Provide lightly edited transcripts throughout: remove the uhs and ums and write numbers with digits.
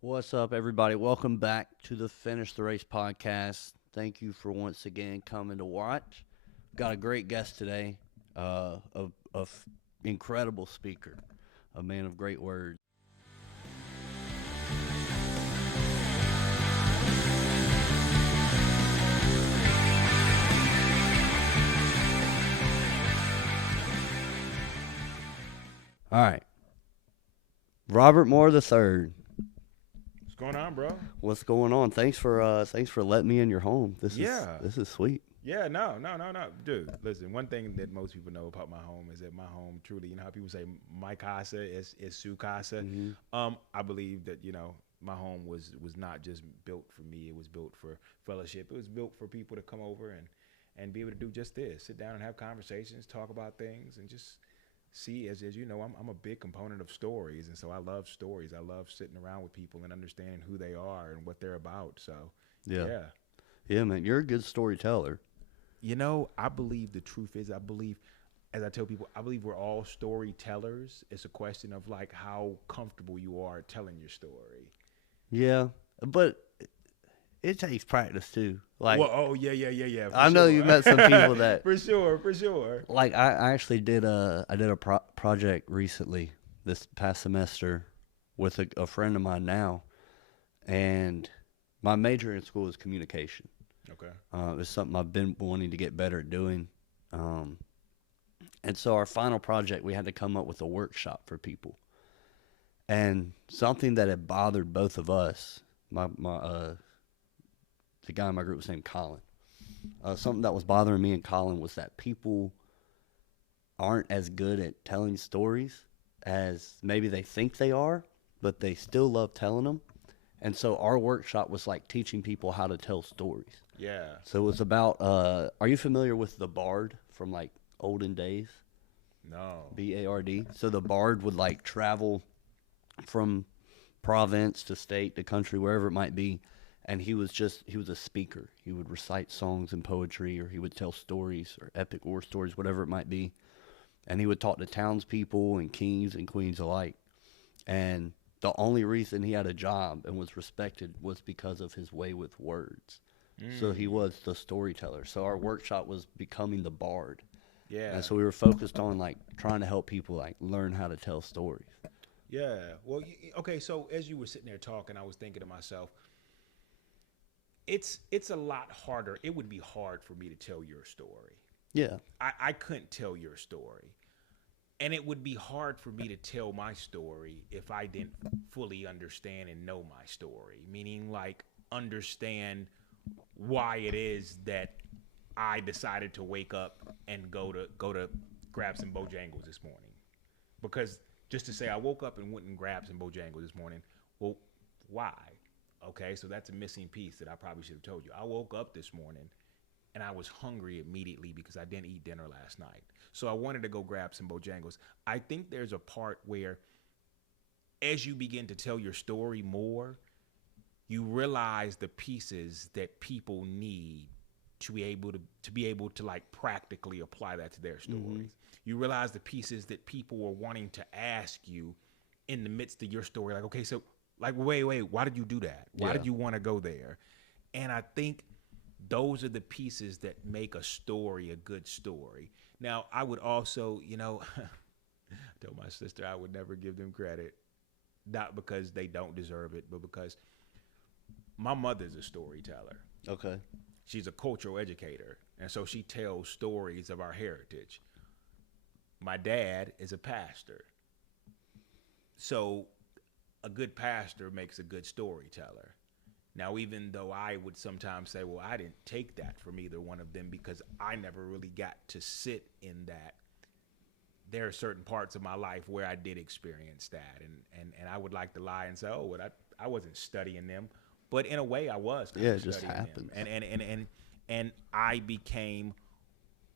What's up, everybody? Welcome back to the Finish the Race podcast. Thank you for once again coming to watch. Got a great guest today, a incredible speaker, a man of great words. All right, Robert Moore the third. What's going on, bro? What's going on? Thanks for letting me in your home. This is Yeah. this is sweet. Yeah, no. Dude, listen, one thing that most people know about my home is that my home truly, how people say my casa is su casa. Hmm. I believe that, my home was not just built for me, it was built for fellowship. It was built for people to come over and be able to do just this. Sit down and have conversations, talk about things and just see as you know, I'm a big component of stories, and so I love stories. I love sitting around with people and understanding who they are and what they're about. So, Yeah, yeah. yeah, man. You're a good storyteller. I believe the truth is, as I tell people, I believe we're all storytellers. It's a question of like how comfortable you are telling your story. Yeah, but it takes practice too. Like Well, oh yeah, for I know you sure, met some people that for sure. like I actually did a project recently this past semester with a friend of mine now, and my major in school is communication. Okay. It's something I've been wanting to get better at doing, um, and so our final project we had to come up with a workshop for people, and something that had bothered both of us. My the guy in my group was named Colin. Something that was bothering me and Colin was that people aren't as good at telling stories as maybe they think they are, but they still love telling them. And so our workshop was like teaching people how to tell stories. Yeah. So it was about, are you familiar with the Bard from like olden days? No. Bard. So the Bard would like travel from province to state to country, wherever it might be. And he was a speaker. He would recite songs and poetry, or he would tell stories or epic war stories, whatever it might be. And he would talk to townspeople and kings and queens alike. And the only reason he had a job and was respected was because of his way with words. So he Mm. was the storyteller. So our workshop was becoming the bard. Yeah. And so we were focused on like trying to help people like learn how to tell stories. Yeah. Well, okay. So as you were sitting there talking, I was thinking to myself, it's a lot harder. It would be hard for me to tell your story. Yeah. I couldn't tell your story. And it would be hard for me to tell my story if I didn't fully understand and know my story, meaning like understand why it is that I decided to wake up and go to grab some Bojangles this morning. Because just to say I woke up and went and grabbed some Bojangles this morning, well, why? Okay, so that's a missing piece that I probably should have told you. I woke up this morning and I was hungry immediately because I didn't eat dinner last night. So I wanted to go grab some Bojangles. I think there's a part where, as you begin to tell your story more, you realize the pieces that people need to be able to like practically apply that to their Hmm. stories. You realize the pieces that people were wanting to ask you in the midst of your story. Like, okay, so like, wait, why did you do that? Why Yeah. did you want to go there? And I think those are the pieces that make a story a good story. Now, I would also, I told my sister I would never give them credit, not because they don't deserve it, but because my mother's a storyteller. Okay. She's a cultural educator, and so she tells stories of our heritage. My dad is a pastor. So a good pastor makes a good storyteller. Now, even though I would sometimes say, well, I didn't take that from either one of them because I never really got to sit in that, there are certain parts of my life where I did experience that. And I would like to lie and say, oh, well, I wasn't studying them. But in a way, I was kind Yeah, of it just studying them. happens. And I became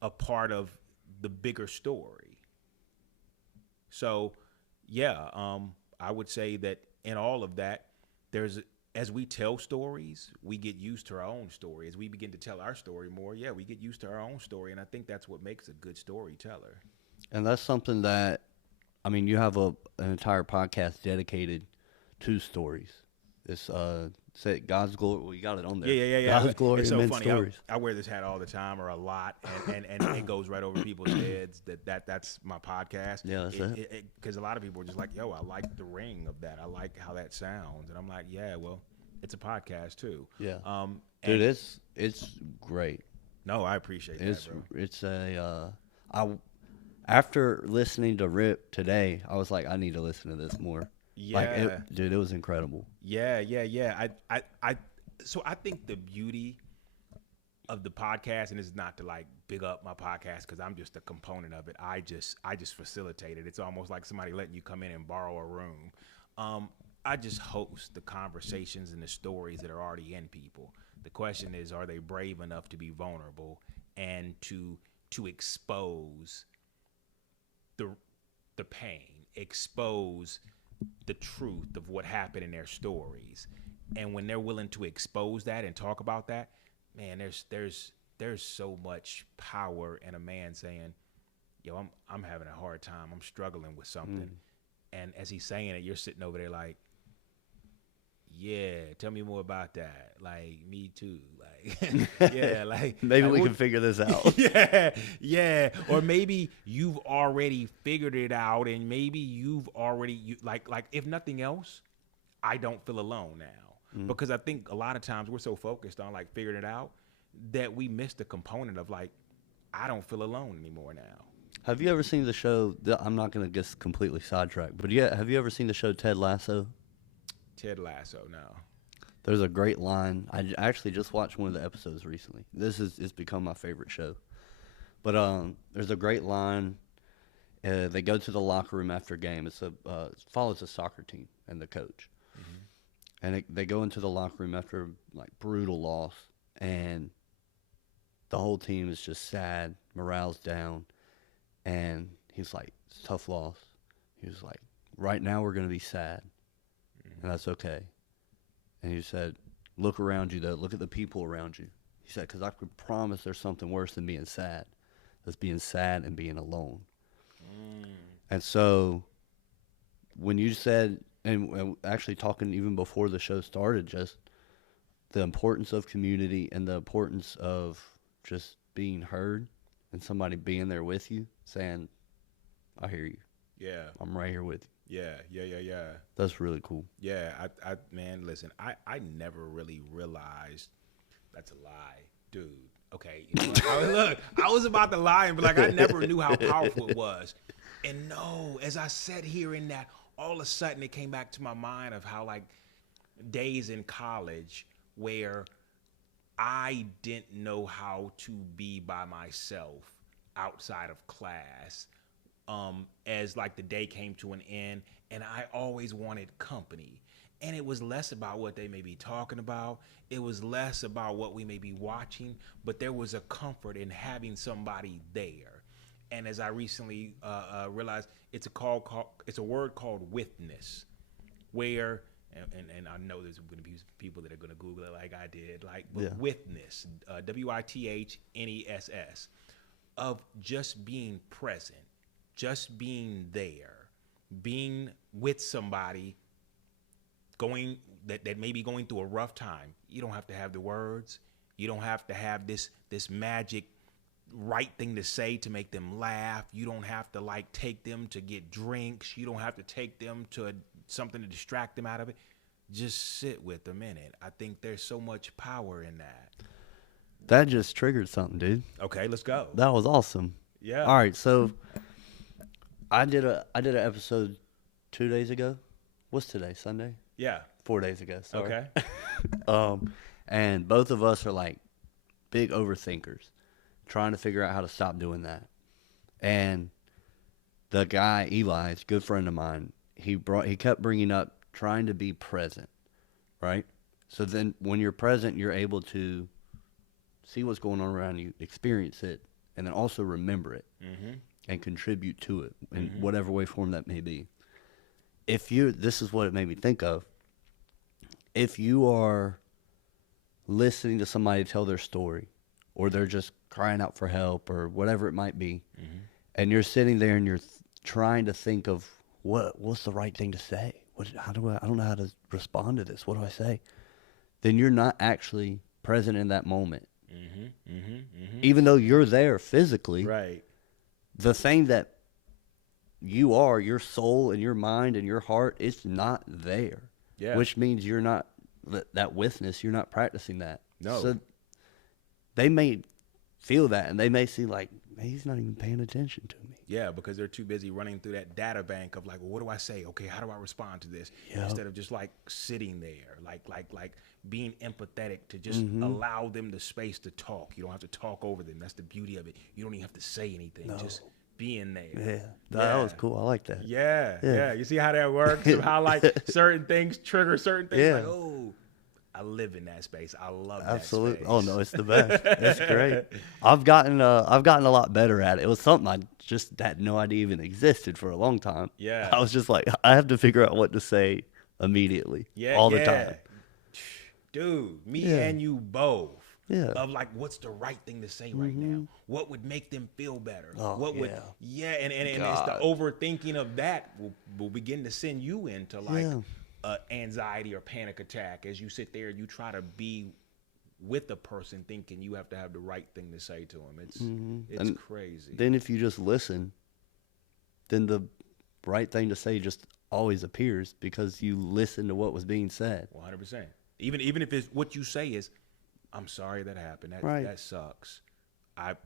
a part of the bigger story. So, yeah, I would say that in all of that, there's as we tell stories, we get used to our own story. As we begin to tell our story more, yeah, we get used to our own story, and I think that's what makes a good storyteller. And that's something that, I mean, you have an entire podcast dedicated to stories. It's say God's glory. Well, you got it on there. Yeah. God's glory It's and so men's funny. stories. I wear this hat all the time, or a lot, and it goes right over people's heads. That's my podcast. Yeah, that's it. Because a lot of people are just like, "Yo, I like the ring of that. I like how that sounds," and I'm like, "Yeah, well, it's a podcast too." Yeah. And Dude, it's great. no, I appreciate that, bro. It's a I after listening to Rip today, I was like, I need to listen to this more. Like, Yeah, dude, it was incredible. yeah. So I think the beauty of the podcast, and it's not to like big up my podcast because I'm just a component of it. I just facilitate it. It's almost like somebody letting you come in and borrow a room. I just host the conversations and the stories that are already in people. The question is, are they brave enough to be vulnerable and to expose the pain, expose the truth of what happened in their stories? And when they're willing to expose that and talk about that, man, there's so much power in a man saying, "Yo, I'm having a hard time. I'm struggling with something." And as he's saying it, you're sitting over there like, "Yeah, tell me more about that." Like, me too. Like, yeah, like Maybe like, we what- can figure this out. yeah. Or maybe you've already figured it out, and maybe you've already like if nothing else, I don't feel alone now. Because I think a lot of times we're so focused on like figuring it out that we miss the component of like, I don't feel alone anymore now. Have you ever seen the show? I'm not gonna get completely sidetracked, but yeah, have you ever seen the show Ted Lasso? Ted Lasso, no. There's a great line. I actually just watched one of the episodes recently. It's become my favorite show. But there's a great line. They go to the locker room after a game. It follows a soccer team and the coach. And they go into the locker room after like brutal loss, and the whole team is just sad, morale's down, and he's like, "It's a tough loss." He was like, "Right now we're gonna be sad, and that's okay." And he said, "Look around you though. Look at the people around you." He said, "Because I could promise there's something worse than being sad. That's being sad and being alone." And so when you said, and actually talking even before the show started, just the importance of community and the importance of just being heard and somebody being there with you saying, "I hear you. Yeah, I'm right here with you." yeah. That's really cool. Yeah, man, listen, I never really realized that's a lie, dude. Okay, you know, I was about to lie and be like, I never knew how powerful it was. And no, as I sat here in that, all of a sudden it came back to my mind of how like days in college where I didn't know how to be by myself outside of class. As like the day came to an end, and I always wanted company. And it was less about what they may be talking about. It was less about what we may be watching, but there was a comfort in having somebody there. And as I recently realized, it's a word called witness, where and I know there's going to be people that are going to Google it like I did, like witness, WITHNESS, of just being present, just being there, being with somebody that may be going through a rough time. You don't have to have the words. You don't have to have this magic right thing to say to make them laugh. You don't have to like take them to get drinks. You don't have to take them to something to distract them out of it. Just sit with them in it. I think there's so much power in that. That just triggered something, dude. Okay, let's go. That was awesome. Yeah. All right, so I did an episode 2 days ago. What's today? Sunday? Yeah. 4 days ago. Sorry. Okay. And both of us are like big overthinkers, trying to figure out how to stop doing that. And the guy Eli, a good friend of mine, he kept bringing up trying to be present, right? So then when you're present, you're able to see what's going on around you, experience it, and then also remember it and contribute to it in whatever way, form that may be. This is what it made me think of. If you are listening to somebody tell their story, or they're just crying out for help, or whatever it might be, and you're sitting there and you're trying to think of what's the right thing to say? how do I don't know how to respond to this. What do I say? Then you're not actually present in that moment. Even though you're there physically, Right. the thing that you are, your soul and your mind and your heart, it's not there. Yeah. Which means you're not that witness, you're not practicing that. No. So they may feel that and they may see like, man, he's not even paying attention to me. Yeah, because they're too busy running through that data bank of like, well, what do I say? Okay, how do I respond to this? Yep. Instead of just like sitting there, like being empathetic to just allow them the space to talk. You don't have to talk over them. That's the beauty of it. You don't even have to say anything. No. Just being there. Yeah, that was cool. I like that. Yeah. You see how that works? How like certain things trigger certain things. Yeah. Like, oh, I live in that space. I love Absolutely. that space. Oh no, it's the best. It's great. I've gotten a lot better at it. It was something I just had no idea even existed for a long time. Yeah. I was just like, I have to figure out what to say immediately. Yeah, all the time. Dude, me Yeah. and you both. Yeah. Of like, what's the right thing to say right now? What would make them feel better? Oh, what would, and it's the God. overthinking of that will begin to send you into like Yeah. anxiety or panic attack as you sit there and you try to be with a person thinking you have to have the right thing to say to them. It's And crazy. Then if you just listen, then the right thing to say just always appears because you listen to what was being said. 100%. Even if it's what you say is, I'm sorry that happened. Right. That sucks. I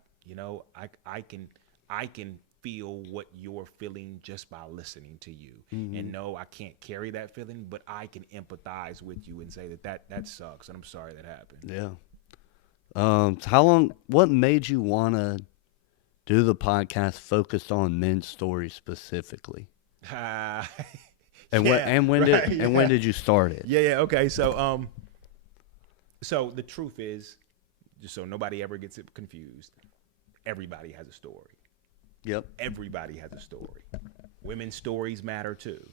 can feel what you're feeling just by listening to you. And no, I can't carry that feeling, but I can empathize with you and say that sucks and I'm sorry that happened. Yeah. What made you want to do the podcast focused on men's stories specifically? And when did you start it? Yeah. Okay. So the truth is, just so nobody ever gets it confused, everybody has a story. Yep. Everybody has a story. Women's stories matter too.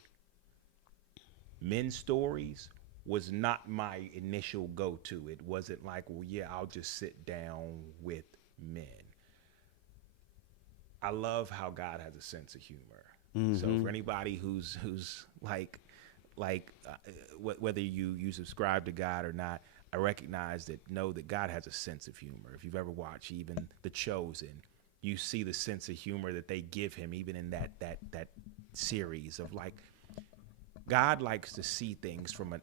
Men's stories was not my initial go-to. It wasn't like, well, yeah, I'll just sit down with men. I love how God has a sense of humor. So for anybody who's like whether you subscribe to God or not, I recognize that God has a sense of humor. If you've ever watched even The Chosen, you see the sense of humor that they give him even in that series of like, God likes to see things from a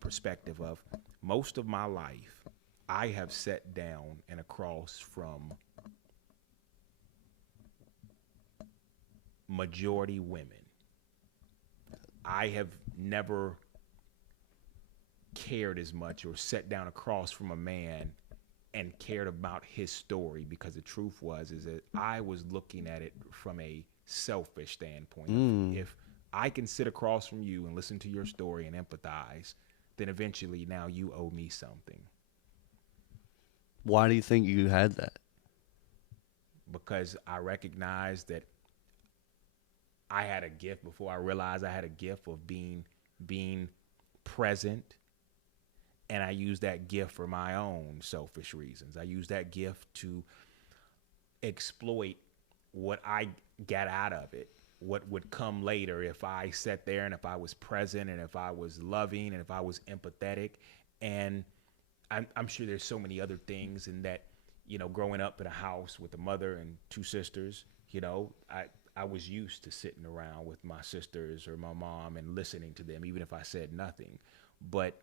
perspective of, most of my life I have sat down and across from majority women. I have never cared as much or sat down across from a man and cared about his story, because the truth is that I was looking at it from a selfish standpoint. If I can sit across from you and listen to your story and empathize, then eventually now you owe me something. Why do you think you had that? Because I recognized that I had a gift before I realized I had a gift of being present. And I use that gift for my own selfish reasons. I use that gift to exploit what I got out of it, what would come later if I sat there and if I was present and if I was loving and if I was empathetic. And I'm sure there's so many other things in that, growing up in a house with a mother and two sisters, I was used to sitting around with my sisters or my mom and listening to them, even if I said nothing. But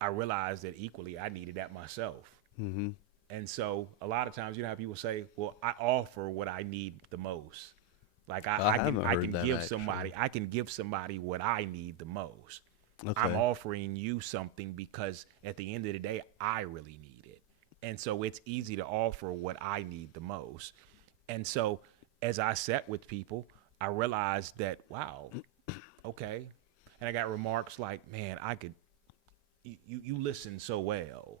I realized that equally I needed that myself. And so a lot of times, how people say, well, I offer what I need the most. Like I can give somebody what I need the most. Okay. I'm offering you something because at the end of the day, I really need it. And so it's easy to offer what I need the most. And so as I sat with people, I realized that, wow, okay. And I got remarks like, man, you listen so well.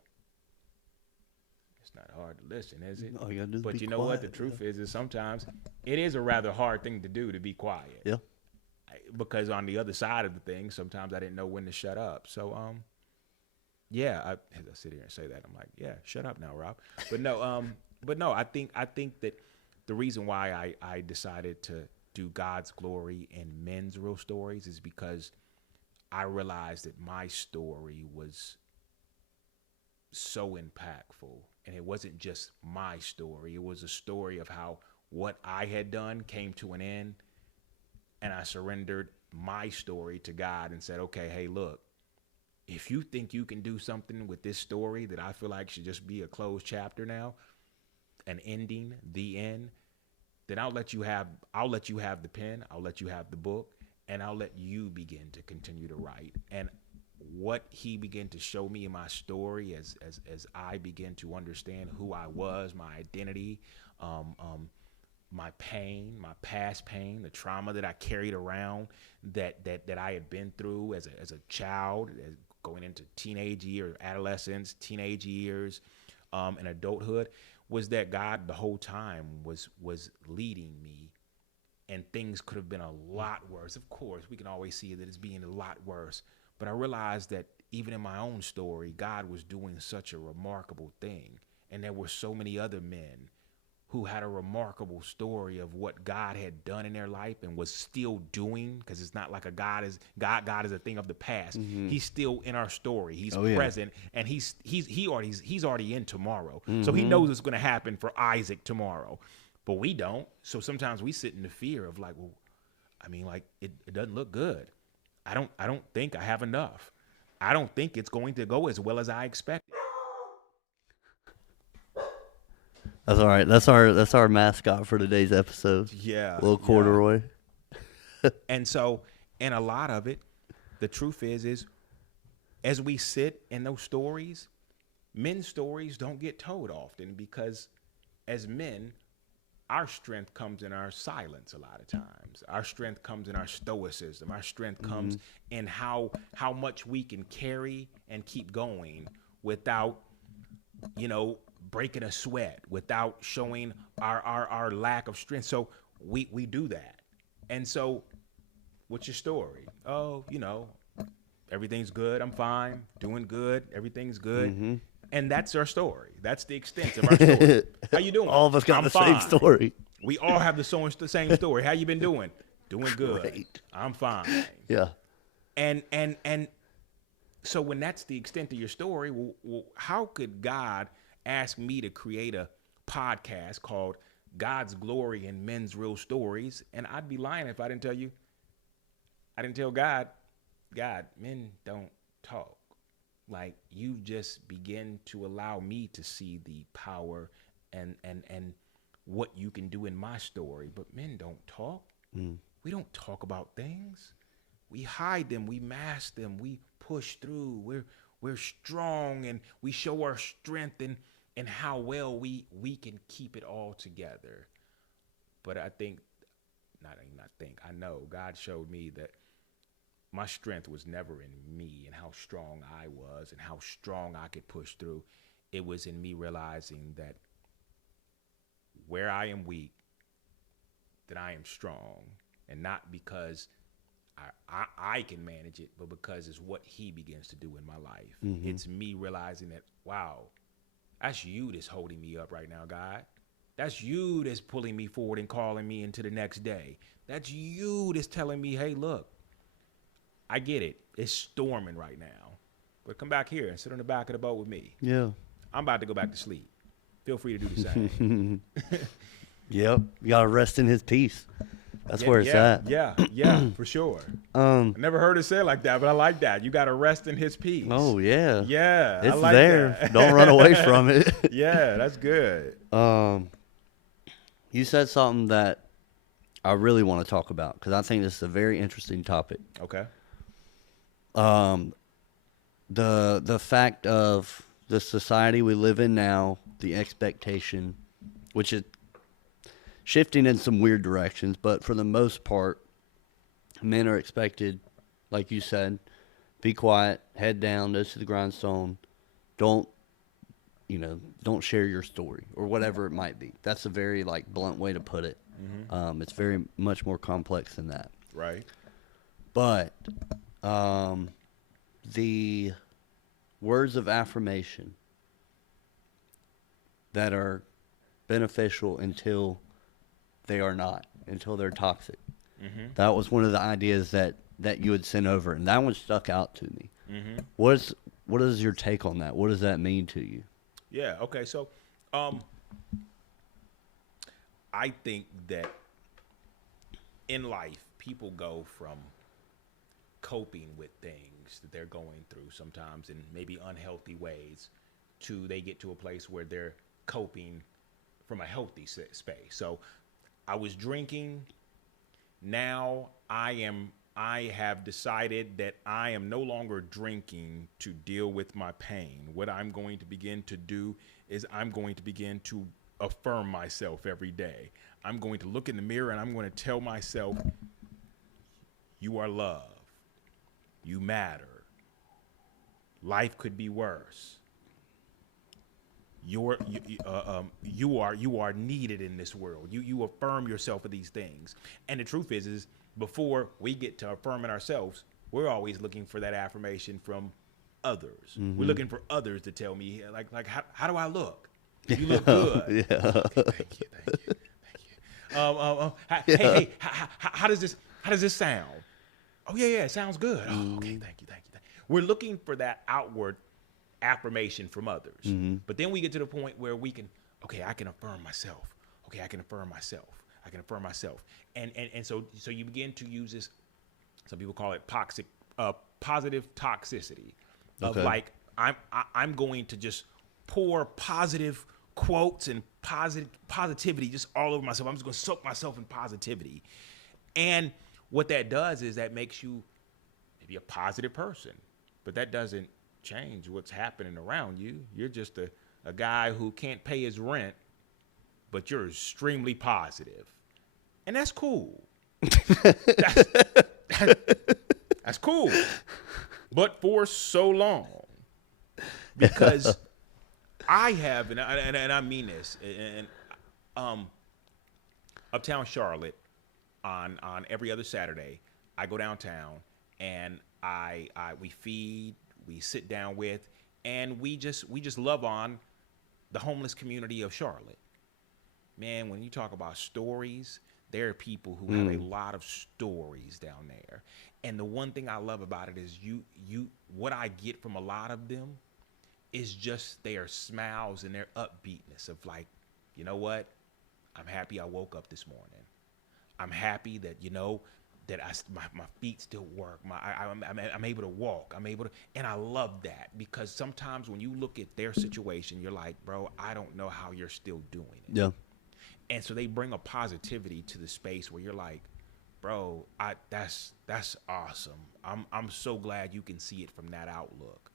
It's not hard to listen, is it? All you gotta do is but be you know quiet, what? The truth is sometimes it is a rather hard thing to do, to be quiet. Yeah. Because on the other side of the thing, sometimes I didn't know when to shut up. So, as I sit here and say that, I'm like, yeah, shut up now, Rob. But no, I think that the reason why I decided to do God's glory and men's real stories is because I realized that my story was so impactful. And it wasn't just my story, it was a story of how what I had done came to an end. And I surrendered my story to God and said, okay, hey, look, if you think you can do something with this story that I feel like should just be a closed chapter now, an ending, the end, then I'll let you have the pen, I'll let you have the book, and I'll let you begin to continue to write. And what he began to show me in my story as I began to understand who I was, my identity, my pain, my past pain, the trauma that I carried around that I had been through as a child, going into teenage years, adolescence, teenage years, and adulthood, was that God the whole time was leading me, and things could have been a lot worse. Of course, we can always see that it's being a lot worse, but I realized that even in my own story, God was doing such a remarkable thing, and there were so many other men who had a remarkable story of what God had done in their life and was still doing, because it's not like God is a thing of the past. Mm-hmm. He's still in our story. He's present, and he's already in tomorrow. Mm-hmm. So he knows what's going to happen for Isaac tomorrow, but we don't. So sometimes we sit in the fear of like, well, I mean, like it doesn't look good. I don't think I have enough. I don't think it's going to go as well as I expected. That's all right. That's our mascot for today's episode. Yeah. Little Corduroy. Yeah. And so, and a lot of it, the truth is as we sit in those stories, men's stories don't get told often because as men, our strength comes in our silence a lot of times. Our strength comes in our stoicism. Our strength comes in how much we can carry and keep going without, breaking a sweat, without showing our lack of strength. So we do that. And so what's your story? Oh, everything's good. I'm fine. Doing good. Everything's good. Mm-hmm. And that's our story. That's the extent of our story. How you doing? All of us got the same story. We all have the same story. How you been doing? Doing good. Great. I'm fine. Yeah. And so when that's the extent of your story, well, how could God ask me to create a podcast called God's Glory in Men's Real Stories? And I'd be lying if I didn't tell you. I didn't tell God, men don't talk. Like, you just begin to allow me to see the power and what you can do in my story. But men don't talk. We don't talk about things. We hide them. We mask them. We push through. We're strong, and we show our strength and how well we can keep it all together. But I know God showed me that my strength was never in me and how strong I was and how strong I could push through. It was in me realizing that where I am that I am strong, and not because I can manage it, but because it's what he begins to do in my life. Mm-hmm. It's me realizing that, wow, that's you that's holding me up right now, God. That's you that's pulling me forward and calling me into the next day. That's you that's telling me, hey, look, I get it. It's storming right now, but come back here and sit on the back of the boat with me. Yeah. I'm about to go back to sleep. Feel free to do the same. Yep. You got to rest in his peace. That's where it's at. Yeah, for sure. I never heard it said like that, but I like that. You got to rest in his peace. Oh, yeah. Yeah. It's I like there. That. Don't run away from it. Yeah, that's good. You said something that I really want to talk about because I think this is a very interesting topic. Okay. The fact of the society we live in now, the expectation, which is shifting in some weird directions, but for the most part, men are expected, like you said, be quiet, head down, nose to the grindstone, don't share your story or whatever it might be. That's a very blunt way to put it. Mm-hmm. It's very much more complex than that. Right. But the words of affirmation that are beneficial until they are not, until they're toxic. Mm-hmm. That was one of the ideas that that you had sent over, and that one stuck out to me. Mm-hmm. What is your take on that? What does that mean to you? Yeah. Okay. So, um, I think that in life, people go from coping with things that they're going through sometimes in maybe unhealthy ways to they get to a place where they're coping from a healthy space. So I was drinking. Now I have decided that I am no longer drinking to deal with my pain. What I'm going to begin to do is I'm going to begin to affirm myself every day. I'm going to look in the mirror and I'm going to tell myself, you are loved. You matter. Life could be worse. You are needed in this world. You affirm yourself of these things. And the truth is before we get to affirming ourselves, we're always looking for that affirmation from others. Mm-hmm. We're looking for others to tell me like how do I look? You look good. Yeah. Okay, thank you. Yeah. Hey, how does this sound? Oh yeah, it sounds good. Oh, okay, thank you. We're looking for that outward affirmation from others. Mm-hmm. But then we get to the point where we can, okay, I can affirm myself. Okay, I can affirm myself. And so you begin to use this, some people call it positive toxicity of Okay. like, I'm going to just pour positive quotes and positivity just all over myself. I'm just going to soak myself in positivity. And what that does is that makes you maybe a positive person, but that doesn't change what's happening around you. You're just a guy who can't pay his rent, but you're extremely positive. And that's cool. That's cool. But for so long, because I have, and I mean this, and uptown Charlotte, on every other Saturday, I go downtown and we feed, we sit down with, and we just love on the homeless community of Charlotte. Man, when you talk about stories, there are people who have a lot of stories down there. And the one thing I love about it is what I get from a lot of them is just their smiles and their upbeatness of like, you know what? I'm happy I woke up this morning. I'm happy that, that my feet still work. I'm able to walk. And I love that because sometimes when you look at their situation, you're like, bro, I don't know how you're still doing it. Yeah. And so they bring a positivity to the space where you're like, bro, that's awesome. I'm so glad you can see it from that outlook.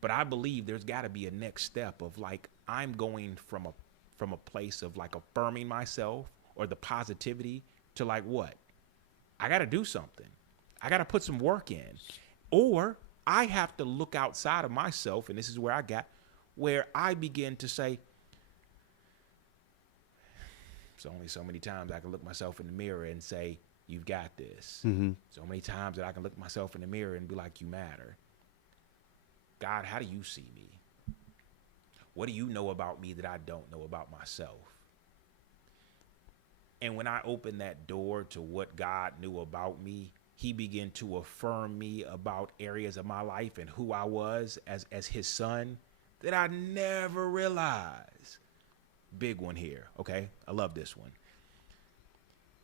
But I believe there's got to be a next step of like, I'm going from a place of like affirming myself or the positivity to like what? I got to do something. I got to put some work in. Or I have to look outside of myself, and this is where I begin to say, it's only so many times I can look myself in the mirror and say, you've got this. Mm-hmm. So many times that I can look myself in the mirror and be like, you matter. God, how do you see me? What do you know about me that I don't know about myself? And when I opened that door to what God knew about me, he began to affirm me about areas of my life and who I was as his son that I never realized. Big one here, okay? I love this one.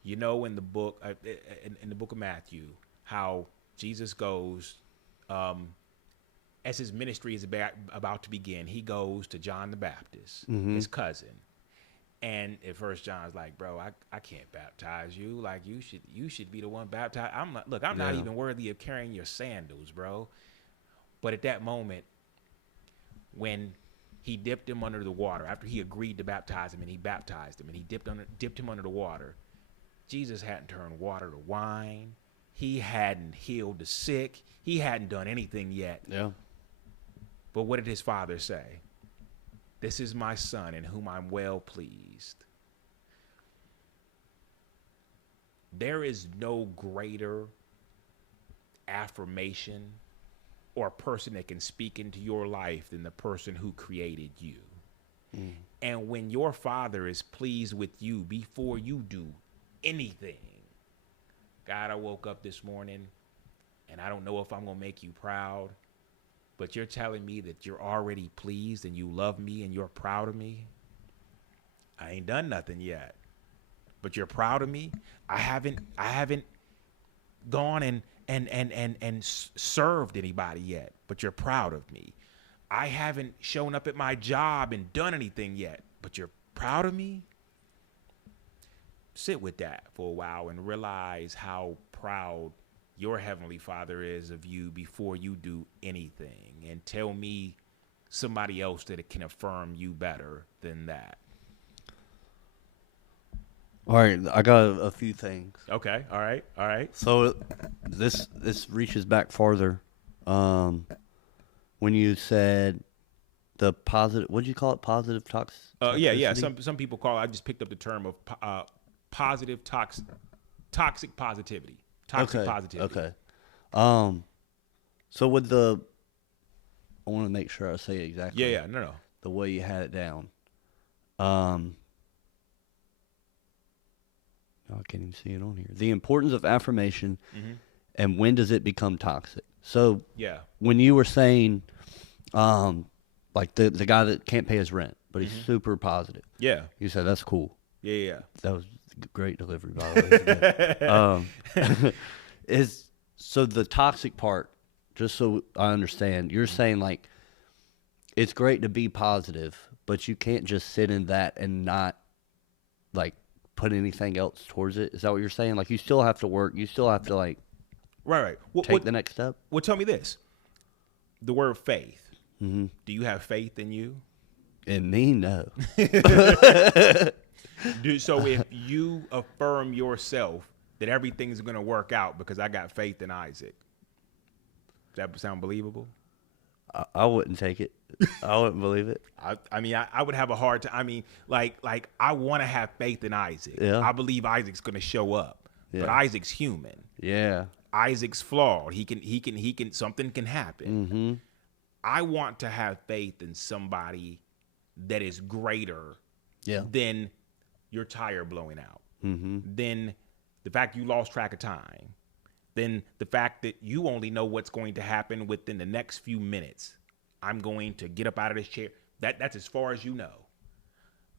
In the book of Matthew, how Jesus goes, as his ministry is about to begin, he goes to John the Baptist, his cousin. And at first John's like, bro, I can't baptize you. Like you should be the one baptized. I'm not even worthy of carrying your sandals, bro. But at that moment, when he dipped him under the water, after he agreed to baptize him and he baptized him and he dipped him under the water, Jesus hadn't turned water to wine. He hadn't healed the sick. He hadn't done anything yet. Yeah. But what did his father say? This is my son in whom I'm well pleased. There is no greater affirmation or person that can speak into your life than the person who created you. And when your father is pleased with you before you do anything, God, I woke up this morning and I don't know if I'm gonna make you proud, but you're telling me that you're already pleased and you love me and you're proud of me. I ain't done nothing yet, but you're proud of me. I haven't gone and served anybody yet, but you're proud of me. I haven't shown up at my job and done anything yet, but you're proud of me. Sit with that for a while and realize how proud your heavenly Father is of you before you do anything, and tell me somebody else that can affirm you better than that. All right, I got a few things. Okay, all right. So this reaches back farther. When you said the positive, what did you call it? Positive Yeah. toxicity? Some people call it, I just picked up the term of positive toxic positivity. Toxic positivity. Okay. So with I want to make sure I say it exactly. Yeah. No. The way you had it down. I can't even see it on here. The importance of affirmation, and when does it become toxic? So Yeah. when you were saying, like the guy that can't pay his rent, but he's super positive. Yeah. You said that's cool. Yeah. That was great delivery, by the way. Is so the toxic part. Just so I understand, you're saying like it's great to be positive, but you can't just sit in that and not like put anything else towards it. Is that what you're saying? Like you still have to work. You still have to like Right. take the next step. Well, tell me this: the word faith. Do you have faith in you? In me, no. So if you affirm yourself that everything's going to work out because I got faith in Isaac, does that sound believable? I wouldn't take it. I wouldn't believe it. I mean, I would have a hard time. I mean, like I want to have faith in Isaac. Yeah. I believe Isaac's going to show up, but Isaac's human. Yeah. Isaac's flawed. He can. Something can happen. I want to have faith in somebody that is greater than your tire blowing out, than the fact you lost track of time, than the fact that you only know what's going to happen within the next few minutes. I'm going to get up out of this chair. That's as far as you know.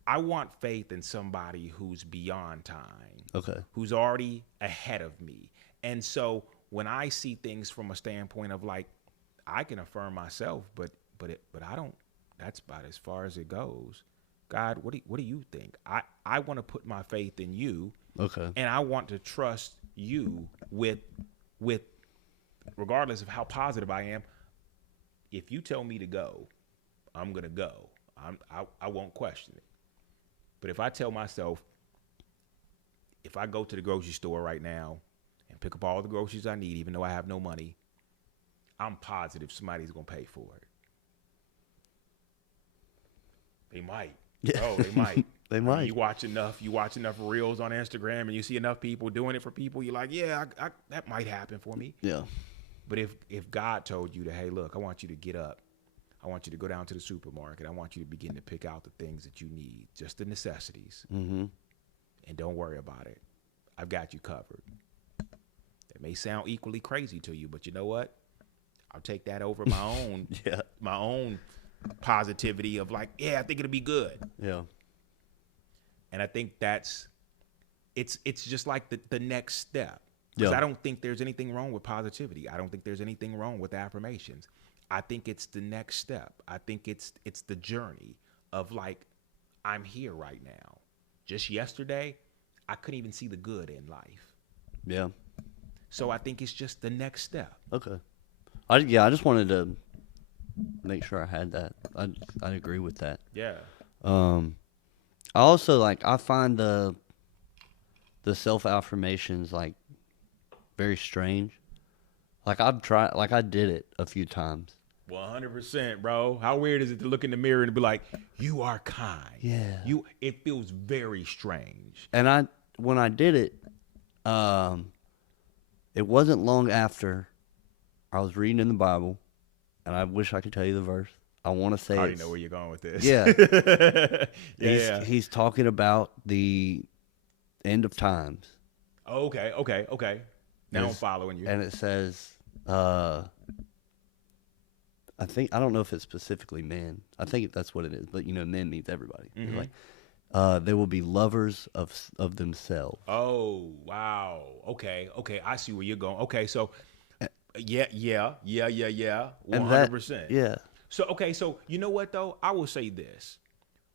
I want faith in somebody who's beyond time. Okay. Who's already ahead of me. And so when I see things from a standpoint of like, I can affirm myself, but I don't. That's about as far as it goes. God, what do you think? I want to put my faith in you. Okay. And I want to trust you with regardless of how positive I am. If you tell me to go, I'm gonna go. I won't question it. But if I tell myself, if I go to the grocery store right now and pick up all the groceries I need, even though I have no money, I'm positive somebody's gonna pay for it. They might. Oh, they might. They might. I mean, you watch enough reels on Instagram and you see enough people doing it for people, you're like, yeah, that might happen for me. Yeah. But if God told you that, hey, look, I want you to get up. I want you to go down to the supermarket. I want you to begin to pick out the things that you need, just the necessities. And don't worry about it. I've got you covered. It may sound equally crazy to you, but you know what? I'll take that over my own my own positivity of like, yeah, I think it'll be good. Yeah. And I think it's just like the next step. Because I don't think there's anything wrong with positivity. I don't think there's anything wrong with affirmations. I think it's the next step. I think it's the journey of like, I'm here right now. Just yesterday, I couldn't even see the good in life. Yeah. So I think it's just the next step. Okay. I just wanted to make sure I had that. I agree with that. Yeah. I also I find the self affirmations like very strange. Like I've tried, like I did it a few times. 100%, bro. How weird is it to look in the mirror and be like, "You are kind." Yeah. It feels very strange. And when I did it, it wasn't long after I was reading in the Bible, and I wish I could tell you the verse. I want to say I already know where you're going with this. Yeah. He's talking about the end of times. Okay. Now I'm following you. And it says, uh, I don't know if it's specifically men. I think that's what it is. But men means everybody. It's Mm-hmm. like they will be lovers of themselves. Oh, wow. Okay. Okay. I see where you're going. Okay. So, yeah. And that, 100%. yeah, So, okay. So, you know what, though? I will say this.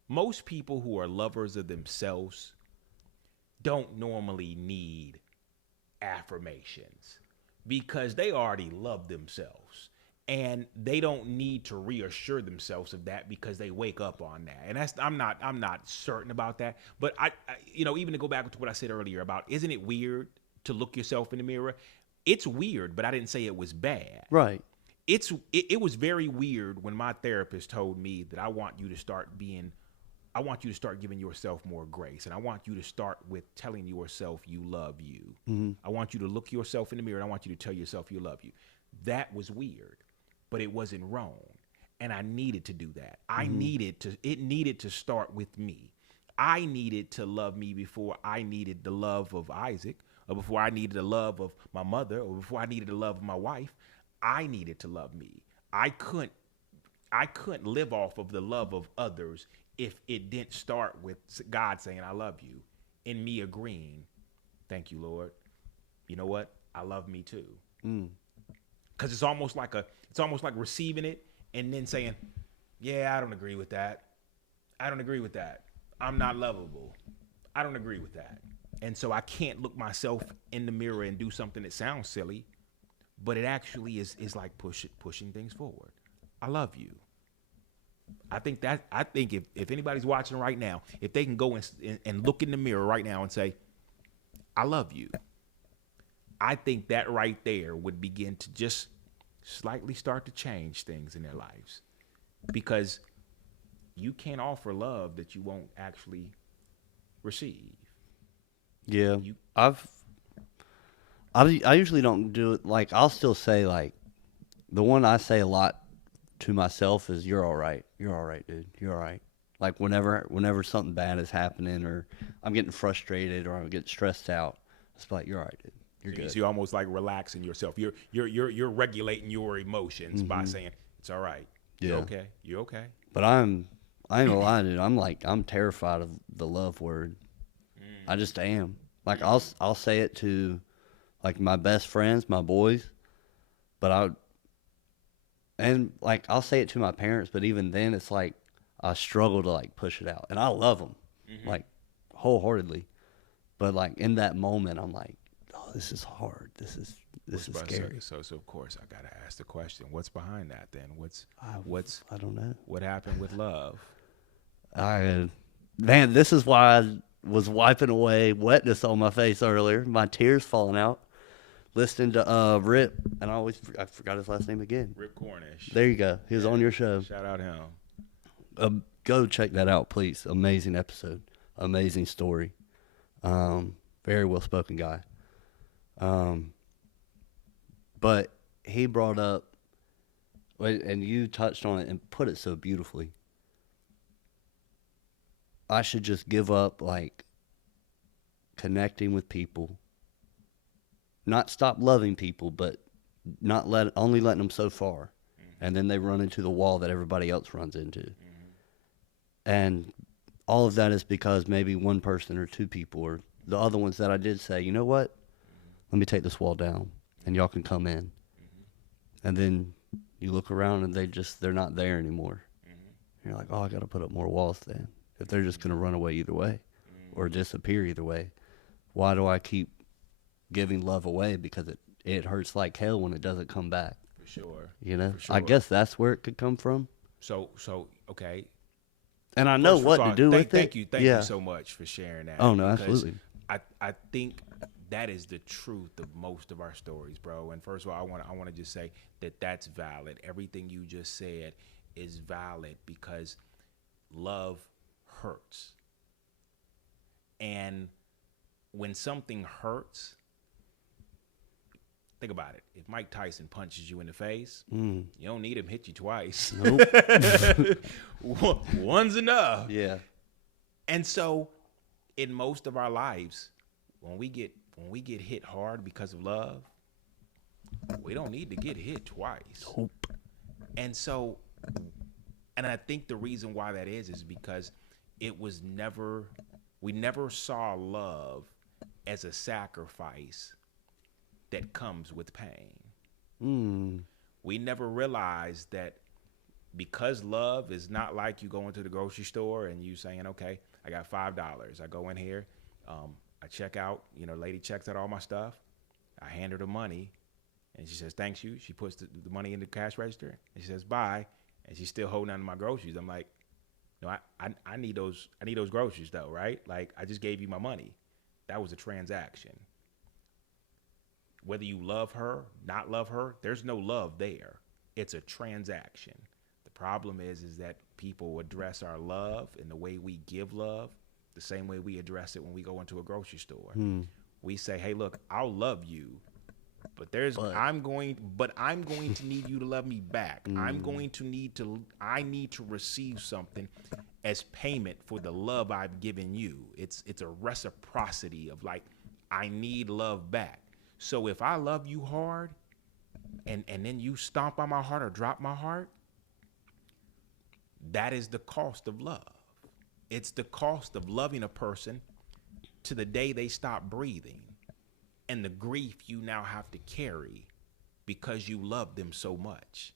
Most people who are lovers of themselves don't normally need affirmations because they already love themselves and they don't need to reassure themselves of that because they wake up on that. And that's I'm not certain about that, but I even to go back to what I said earlier about isn't it weird to look yourself in the mirror? It's weird, but I didn't say it was bad. right. It was very weird when my therapist told me that I want you to start giving yourself more grace. And I want you to start with telling yourself you love you. Mm-hmm. I want you to look yourself in the mirror and I want you to tell yourself you love you. That was weird, but it wasn't wrong. And I needed to do that. It needed to start with me. I needed to love me before I needed the love of Isaac, or before I needed the love of my mother, or before I needed the love of my wife. I needed to love me. I couldn't live off of the love of others if it didn't start with God saying I love you and me agreeing, thank you, Lord. You know what? I love me too. Mm. Cuz it's almost like receiving it and then saying, yeah, I don't agree with that. I don't agree with that. I'm not lovable. I don't agree with that. And so I can't look myself in the mirror and do something that sounds silly, but it actually is like pushing things forward. I love you. I think if anybody's watching right now, if they can go and look in the mirror right now and say, I love you, I think that right there would begin to just slightly start to change things in their lives. Because you can't offer love that you won't actually receive. Yeah. You I usually don't do it. Like, I'll still say, like, the one I say a lot to myself is, you're all right. You're all right, dude. You're all right. Like, whenever something bad is happening, or I'm getting frustrated, or I'm getting stressed out, it's like, you're all right, dude. You're good. So you're almost like relaxing yourself. You're regulating your emotions by saying, it's all right. You're Yeah. okay. You're okay. But I ain't gonna lie, dude. I'm terrified of the love word. I just am. Like, I'll say it to, like, my best friends, my boys, but I'll say it to my parents, but even then it's like I struggle to, like, push it out. And I love them, like, wholeheartedly. But, like, in that moment, I'm like, oh, this is hard. This is scary. So of course I gotta ask the question: what's behind that? Then I don't know. what happened with love? Man, this is why I was wiping away wetness on my face earlier. My tears falling out. Listening to Rip, and I forgot his last name again. Rip Cornish. There you go. He was on your show. Shout out him. Go check that out, please. Amazing episode. Amazing story. Very well spoken guy. But he brought up, and you touched on it and put it so beautifully. I should just give up, like, connecting with people. Not stop loving people, but only letting them so far. And then they run into the wall that everybody else runs into. And all of that is because maybe one person or two people, or the other ones that I did say, you know what? Let me take this wall down and y'all can come in. And then you look around and they're not there anymore. You're like, oh, I got to put up more walls then. If they're just going to run away either way or disappear either way, why do I keep giving love away? Because it hurts like hell when it doesn't come back. For sure. For sure. I I guess that's where it could come from. So okay. And I know what to do with it. Thank you so much for sharing that. Oh, no, absolutely. I think that is the truth of most of our stories, bro. And first of all, I want to just say that that's valid. Everything you just said is valid because love hurts. And when something hurts, think about it. If Mike Tyson punches you in the face, you don't need him to hit you twice. Nope. One's enough. Yeah. And so in most of our lives, when we get hit hard because of love, We don't need to get hit twice. Nope. And so, and I think the reason why that is because it was never, we never saw love as a sacrifice that comes with pain. Mm. We never realized that because love is not like you going to the grocery store and you saying, okay, I got $5. I go in here, I check out, lady checks out all my stuff. I hand her the money and she says, thanks you. She puts the money in the cash register and she says, bye. And she's still holding on to my groceries. I'm like, no, I need those groceries though, right? Like I just gave you my money. That was a transaction. Whether you love her, not love her, there's no love there. It's a transaction. The problem is that people address our love and the way we give love the same way we address it when we go into a grocery store. We say, hey, look, I'll love you, but I'm going to need you to love me back. I need to receive something as payment for the love I've given you. It's a reciprocity of like, I need love back. So if I love you hard and then you stomp on my heart or drop my heart, that is the cost of love. It's the cost of loving a person to the day they stop breathing and the grief you now have to carry because you love them so much.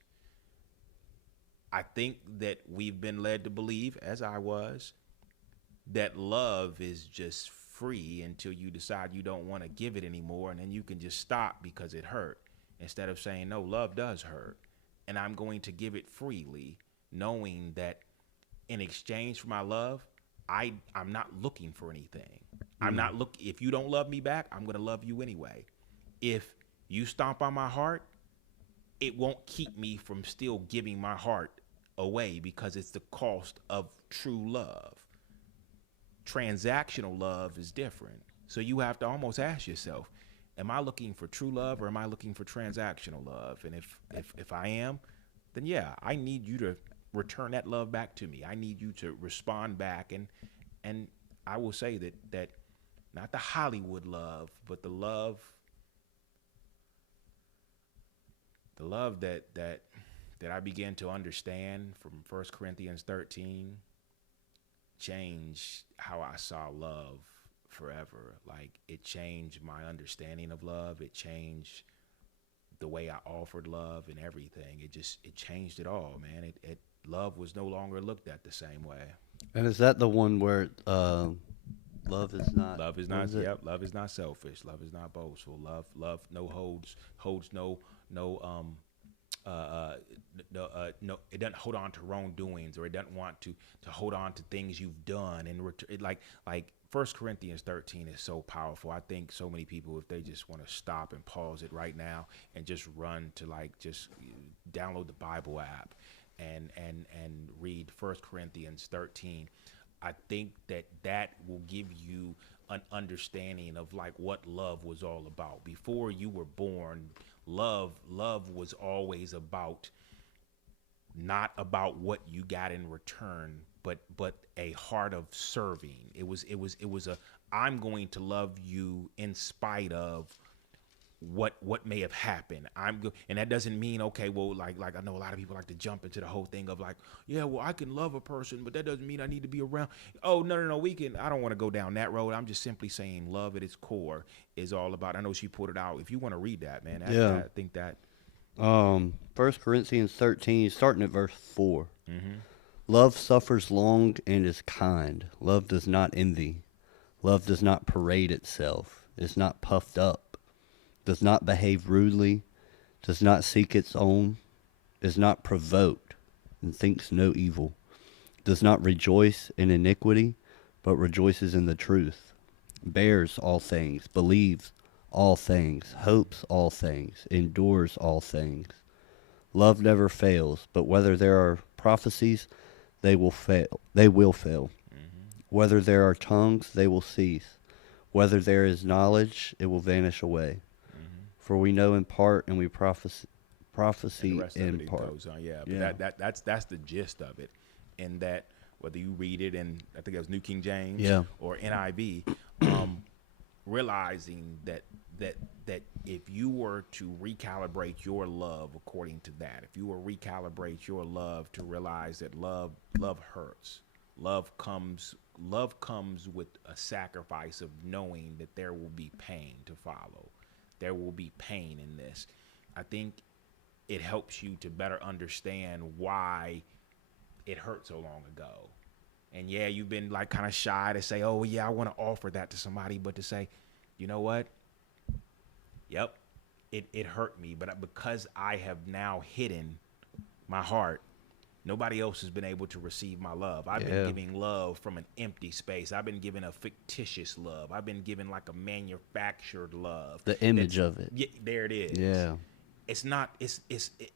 I think that we've been led to believe, as I was, that love is just free until you decide you don't want to give it anymore, and then you can just stop because it hurt, instead of saying, no, love does hurt, and I'm going to give it freely, knowing that in exchange for my love, I'm not looking for anything. If you don't love me back, I'm going to love you anyway. If you stomp on my heart, it won't keep me from still giving my heart away because it's the cost of true love. Transactional love is different. So you have to almost ask yourself, am I looking for true love or am I looking for transactional love? And if I am, then yeah, I need you to return that love back to me. I need you to respond back. And I will say that not the Hollywood love, but the love that I began to understand from 1 Corinthians 13 changed how I saw love forever. Like it changed my understanding of love. It changed the way I offered love and everything. It changed it all, man. It love was no longer looked at the same way. And is that the one where love is not? Love is not. Yep. Love is not selfish. Love is not boastful. Love no holds no no, it doesn't hold on to wrongdoings, or it doesn't want to hold on to things you've done. And like 1 Corinthians 13 is so powerful. I think so many people, if they just want to stop and pause it right now and just run to just download the Bible app and read 1 Corinthians 13, I think that will give you an understanding of what love was all about. Before you were born, love was always about, not about what you got in return, but a heart of serving. It was a, I'm going to love you in spite of what may have happened. And that doesn't mean, okay, well, like I know a lot of people like to jump into the whole thing of yeah, well, I can love a person, but that doesn't mean I need to be around. Oh, no, I don't want to go down that road. I'm just simply saying love at its core is all about, I know she put it out. If you want to read that, man, I think that. 1 Corinthians 13, starting at verse 4. Mm-hmm. Love suffers long and is kind. Love does not envy. Love does not parade itself, is not puffed up, does not behave rudely, does not seek its own, is not provoked, and thinks no evil, does not rejoice in iniquity, but rejoices in the truth, bears all things, believes all things, hopes all things, endures all things. Love never fails, but whether there are prophecies, they will fail. Mm-hmm. Whether there are tongues, they will cease. Whether there is knowledge, it will vanish away. Mm-hmm. For we know in part, and we prophecy And the rest of in it part. goes on, yeah. Yeah. But that's the gist of it. And that whether you read it in, I think it was New King James, Yeah. or NIV, realizing that if you were to recalibrate your love according to that, if you were to recalibrate your love to realize that love hurts, love comes with a sacrifice of knowing that there will be pain to follow, there will be pain in this. I think it helps you to better understand why it hurt so long ago. And yeah, you've been like kind of shy to say, oh yeah, I want to offer that to somebody, but to say, you know what? Yep, it hurt me, but because I have now hidden my heart, nobody else has been able to receive my love. I've been giving love from an empty space. I've been given a fictitious love. I've been given like a manufactured love. The image of it. Yeah, there it is. Yeah. It's not.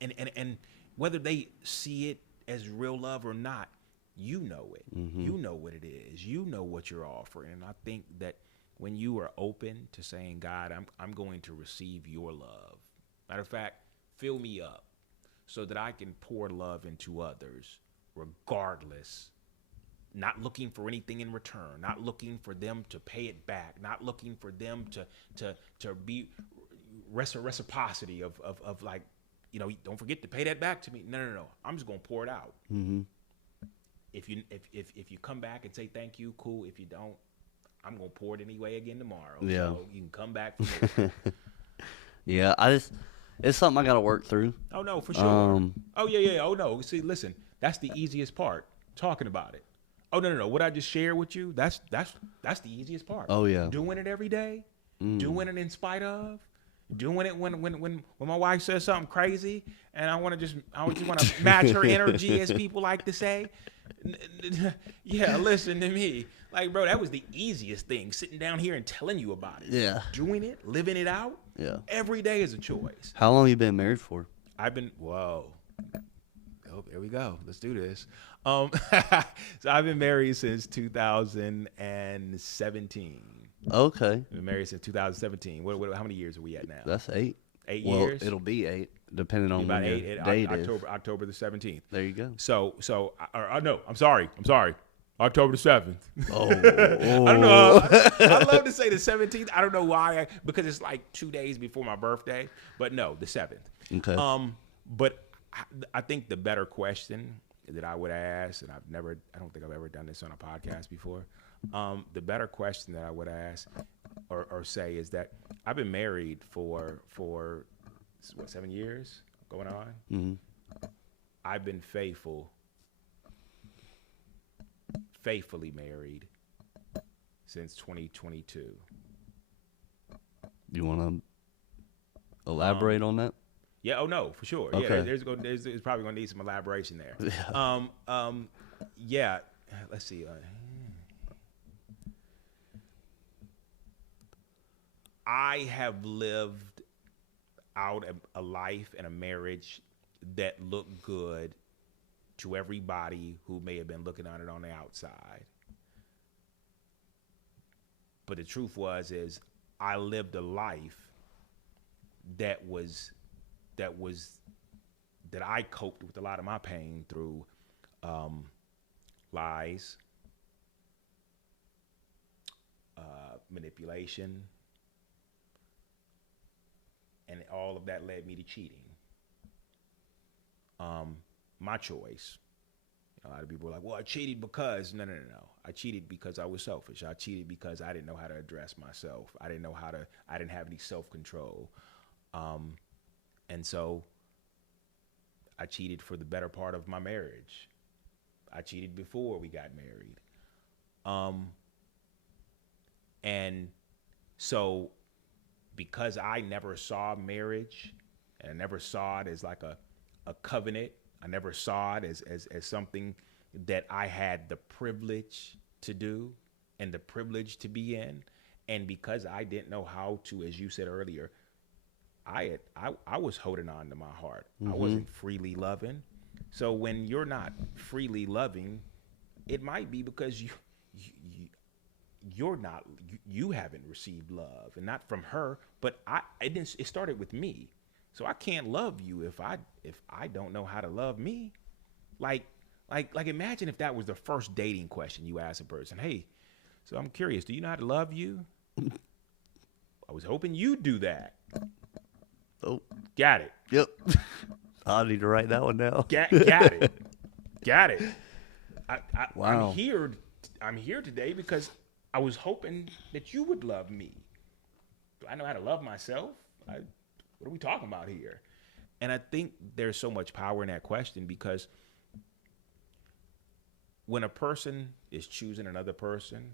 And whether they see it as real love or not, you know it. Mm-hmm. You know what it is. You know what you're offering. And I think that when you are open to saying, God, I'm going to receive your love. Matter of fact, fill me up so that I can pour love into others regardless, not looking for anything in return, not looking for them to pay it back, not looking for them to be reciprocity of like, you know, don't forget to pay that back to me. No. I'm just going to pour it out. Mm-hmm. If you come back and say thank you, cool. If you don't, I'm going to pour it anyway again tomorrow. Yeah. So you can come back for me. Yeah, it's something I got to work through. Oh, no, for sure. Oh, yeah. Oh, no. See, listen, that's the easiest part, talking about it. Oh, no. What I just shared with you, that's the easiest part. Oh, yeah. Doing it every day, doing it in spite of, doing it when my wife says something crazy and I just want to match her energy, as people like to say. Yeah, listen to me. Like, bro, that was the easiest thing, sitting down here and telling you about it. Yeah. Doing it, living it out. Yeah. Every day is a choice. How long you been married for? Whoa. Oh, there we go. Let's do this. So I've been married since 2017. Okay. I've been married since 2017. How many years are we at now? That's 8. 8 well, years? It'll be 8, depending on About when 8, your date is. October the 17th. There you go. So no, I'm sorry. October the 7th. Oh. I don't know. I love to say the 17th. I don't know why, because it's like 2 days before my birthday. But no, the 7th. Okay. But I think the better question that I would ask, and I don't think I've ever done this on a podcast before. The better question that I would ask or say is that I've been married for 7 years going on. Mm-hmm. I've been faithfully married since 2022. You want to elaborate on that? Yeah. Oh no, for sure. Okay. Yeah. There's probably gonna need some elaboration there. Yeah. Yeah. Let's see. I have lived out a life and a marriage that looked good to everybody who may have been looking at it on the outside. But the truth is I lived a life that I coped with a lot of my pain through lies, manipulation, and all of that led me to cheating. My choice. A lot of people are like, well, I cheated because, no. I cheated because I was selfish. I cheated because I didn't know how to address myself. I didn't have any self-control. And so I cheated for the better part of my marriage. I cheated before we got married. And so because I never saw marriage and I never saw it as like a covenant, I never saw it as something that I had the privilege to do and the privilege to be in. And because I didn't know how to, as you said earlier, I was holding on to my heart. Mm-hmm. I wasn't freely loving. So when you're not freely loving, it might be because you haven't received love, and not from her, but it started with me. So I can't love you if I don't know how to love me. Like imagine if that was the first dating question you ask a person. Hey, so I'm curious, do you know how to love you? I was hoping you'd do that. Oh, Got it. yep. I need to write that one down. Got it. Got it. Wow. I'm here today because I was hoping that you would love me. Do I know how to love myself? What are we talking about here? And I think there's so much power in that question, because when a person is choosing another person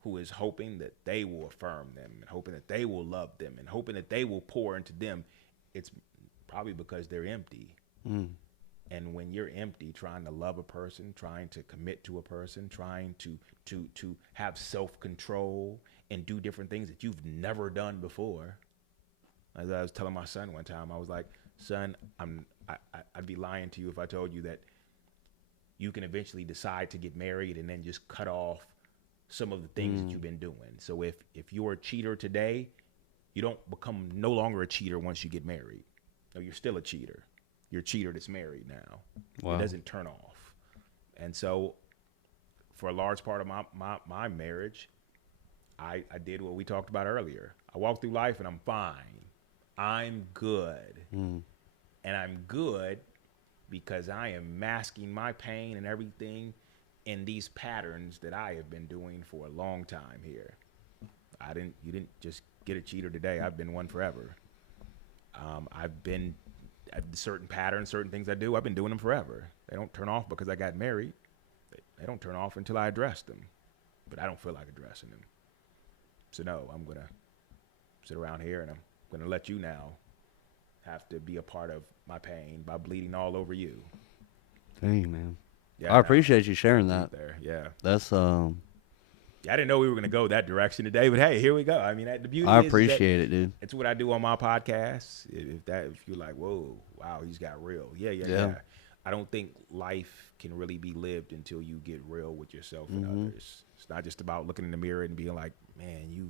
who is hoping that they will affirm them and hoping that they will love them and hoping that they will pour into them, it's probably because they're empty. Mm. And when you're empty, trying to love a person, trying to commit to a person, trying to have self-control and do different things that you've never done before. As I was telling my son one time, I was like, son, I'd be lying to you if I told you that you can eventually decide to get married and then just cut off some of the things that you've been doing. So if you're a cheater today, you don't become no longer a cheater once you get married. No, you're still a cheater. You're a cheater that's married now. Wow. It doesn't turn off. And so for a large part of my marriage, I did what we talked about earlier. I walk through life and I'm fine. I'm good. And I'm good because I am masking my pain and everything in these patterns that I have been doing for a long time here. You didn't just get a cheater today. I've been one forever. Certain patterns, certain things I do, I've been doing them forever. They don't turn off because I got married. They don't turn off until I address them. But I don't feel like addressing them. So no, I'm going to sit around here and I'm going to let you now have to be a part of my pain by bleeding all over you. Dang, man. Yeah, I appreciate you sharing that. There, yeah. That's Yeah, I didn't know we were going to go that direction today, but hey, here we go. I mean, the beauty I is appreciate it, dude. it's what I do on my podcast. If you're like, whoa, wow, he's got real. Yeah. I don't think life can really be lived until you get real with yourself and others. It's not just about looking in the mirror and being like, man, you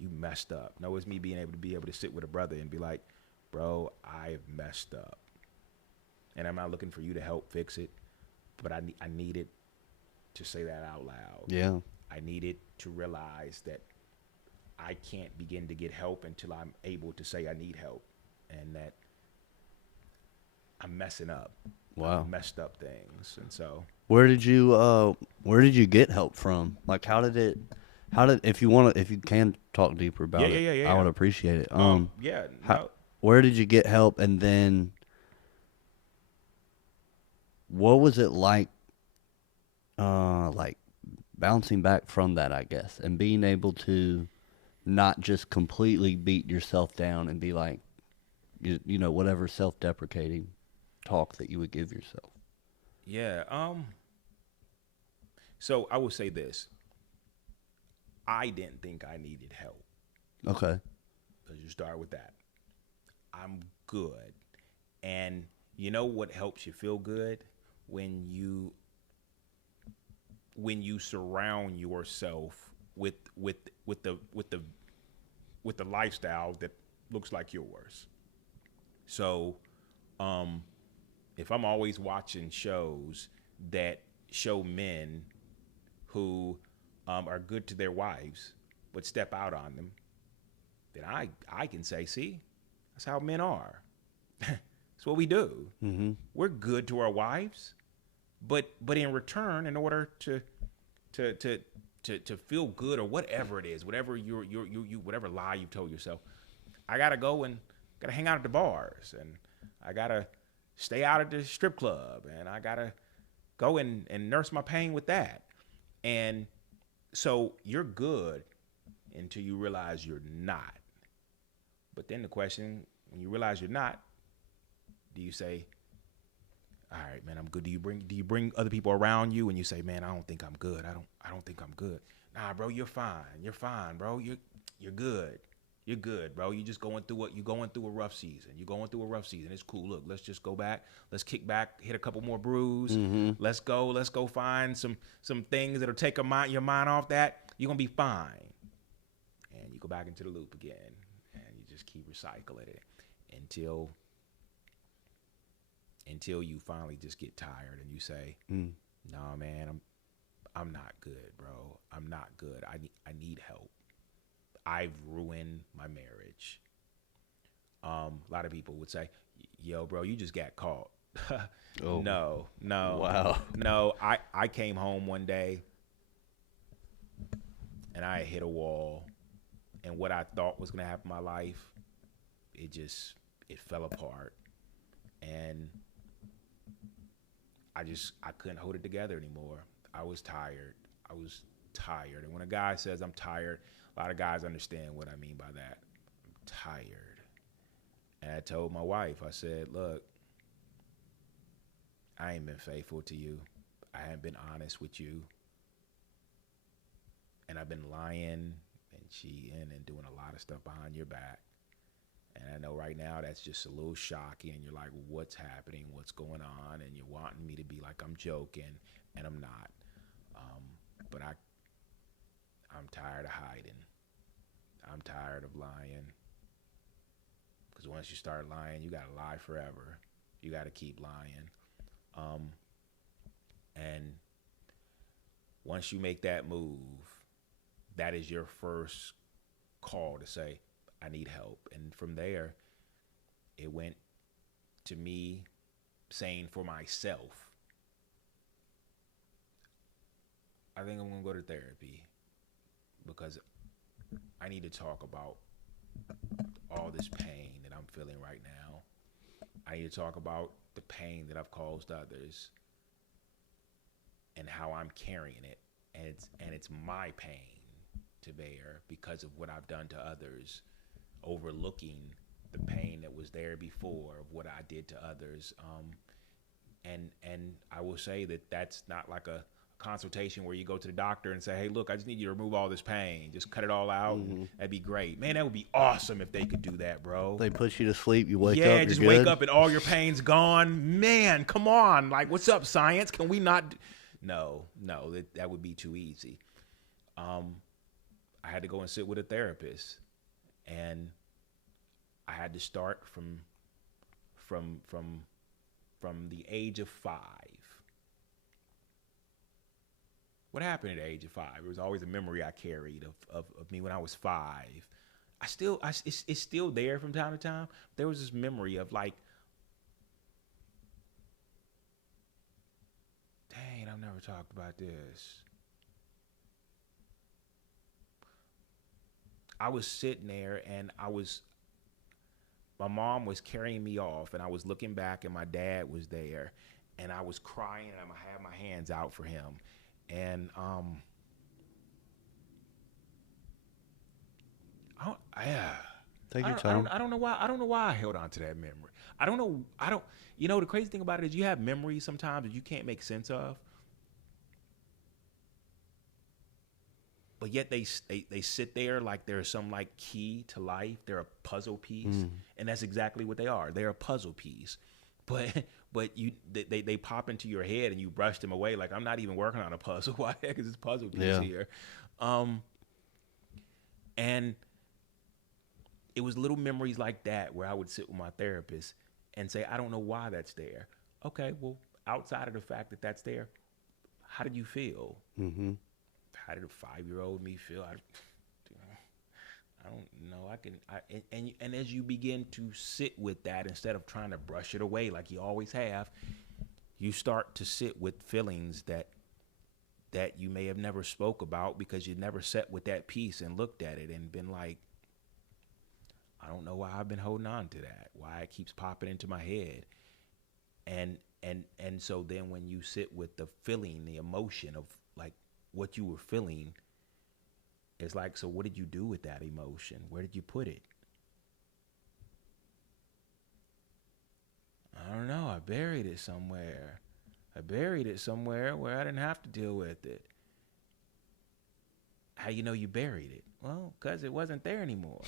messed up. No, it's me being able to sit with a brother and be like, bro, I've messed up. And I'm not looking for you to help fix it, but I needed to say that out loud. Yeah. I needed to realize that I can't begin to get help until I'm able to say I need help, and that I'm messing up. Wow. I've messed up things. And so Where did you get help from? Like, if you can talk deeper about it, Yeah. I would appreciate it. yeah. Where did you get help, and then what was it like bouncing back from that, I guess, and being able to not just completely beat yourself down and be like, you know, whatever self-deprecating talk that you would give yourself. Yeah. So I will say this. I didn't think I needed help. Okay. Let's just start with that. I'm good. And you know what helps you feel good? When you surround yourself with the lifestyle that looks like yours. So, if I'm always watching shows that show men who are good to their wives but step out on them, then I can say, see, that's how men are. That's what we do. Mm-hmm. We're good to our wives, but in return, in order to feel good or whatever it is, whatever whatever lie you've told yourself, I gotta go and gotta hang out at the bars, and I gotta stay out at the strip club, and I gotta go and nurse my pain with that. And so you're good until you realize you're not. But then the question, when you realize you're not, do you say, all right, man, I'm good? Do you bring other people around you and you say, man, I don't think I'm good. I don't think I'm good. Nah, bro, you're fine. You're fine, bro. You're good. You're good, bro. You're just going through a rough season. You're going through a rough season. It's cool. Look, let's just go back. Let's kick back, hit a couple more brews. Mm-hmm. Let's go find some things that'll take your mind off that. You're gonna be fine. And you go back into the loop again, and you just keep recycling it until you finally just get tired and you say, "No, man, I'm not good, bro. I'm not good. I need help. I've ruined my marriage. A lot of people would say, "Yo, bro, you just got caught." Oh, No, no, wow. no. I came home one day and I hit a wall, and what I thought was gonna happen in my life, it fell apart, and I couldn't hold it together anymore. I was tired. I was tired. And when a guy says I'm tired, a lot of guys understand what I mean by that. I'm tired. And I told my wife, I said, look, I ain't been faithful to you. I haven't been honest with you. And I've been lying and cheating and doing a lot of stuff behind your back. And I know right now that's just a little shocking. And you're like, what's happening? What's going on? And you're wanting me to be like I'm joking, and I'm not. But I'm tired of hiding. I'm tired of lying. Because once you start lying, you got to lie forever. You got to keep lying. And once you make that move, that is your first call to say, I need help. And from there, it went to me saying for myself, I think I'm going to go to therapy because I need to talk about all this pain that I'm feeling right now. I need to talk about the pain that I've caused others and how I'm carrying it. And it's my pain to bear because of what I've done to others, overlooking the pain that was there before of what I did to others. And I will say that that's not like a consultation where you go to the doctor and say, hey, look, I just need you to remove all this pain. Just cut it all out. And that'd be great. Man, that would be awesome if they could do that, bro. They push you to sleep. You wake up. Yeah, You're just good. wake up and all your pain's gone. Man, come on. Like, what's up, science? Can we not? No, that would be too easy. I had to go and sit with a therapist, and I had to start from the age of 5. What happened at the age of 5? It was always a memory I carried of me when I was 5. It's still there from time to time. There was this memory of like, dang, I've never talked about this. I was sitting there and my mom was carrying me off, and I was looking back and my dad was there, and I was crying and I had my hands out for him. And Take your time. I don't know why I held on to that memory. I don't know. The crazy thing about it is you have memories sometimes that you can't make sense of. But yet they sit there like there's some like key to life. They're a puzzle piece, and that's exactly what they are. They're a puzzle piece, but they pop into your head and you brush them away. Like, I'm not even working on a puzzle. Why the heck is this puzzle piece here? And it was little memories like that where I would sit with my therapist and say, I don't know why that's there. Okay, well, outside of the fact that that's there, how did you feel? Mm-hmm. How did a 5-year-old me feel? I don't know. And as you begin to sit with that, instead of trying to brush it away like you always have, you start to sit with feelings that you may have never spoke about because you never sat with that piece and looked at it and been like, I don't know why I've been holding on to that, why it keeps popping into my head. And so then when you sit with the feeling, the emotion of like what you were feeling, it's like, so what did you do with that emotion? Where did you put it? I don't know. I buried it somewhere. Where I didn't have to deal with it. How you know you buried it? Well, because it wasn't there anymore.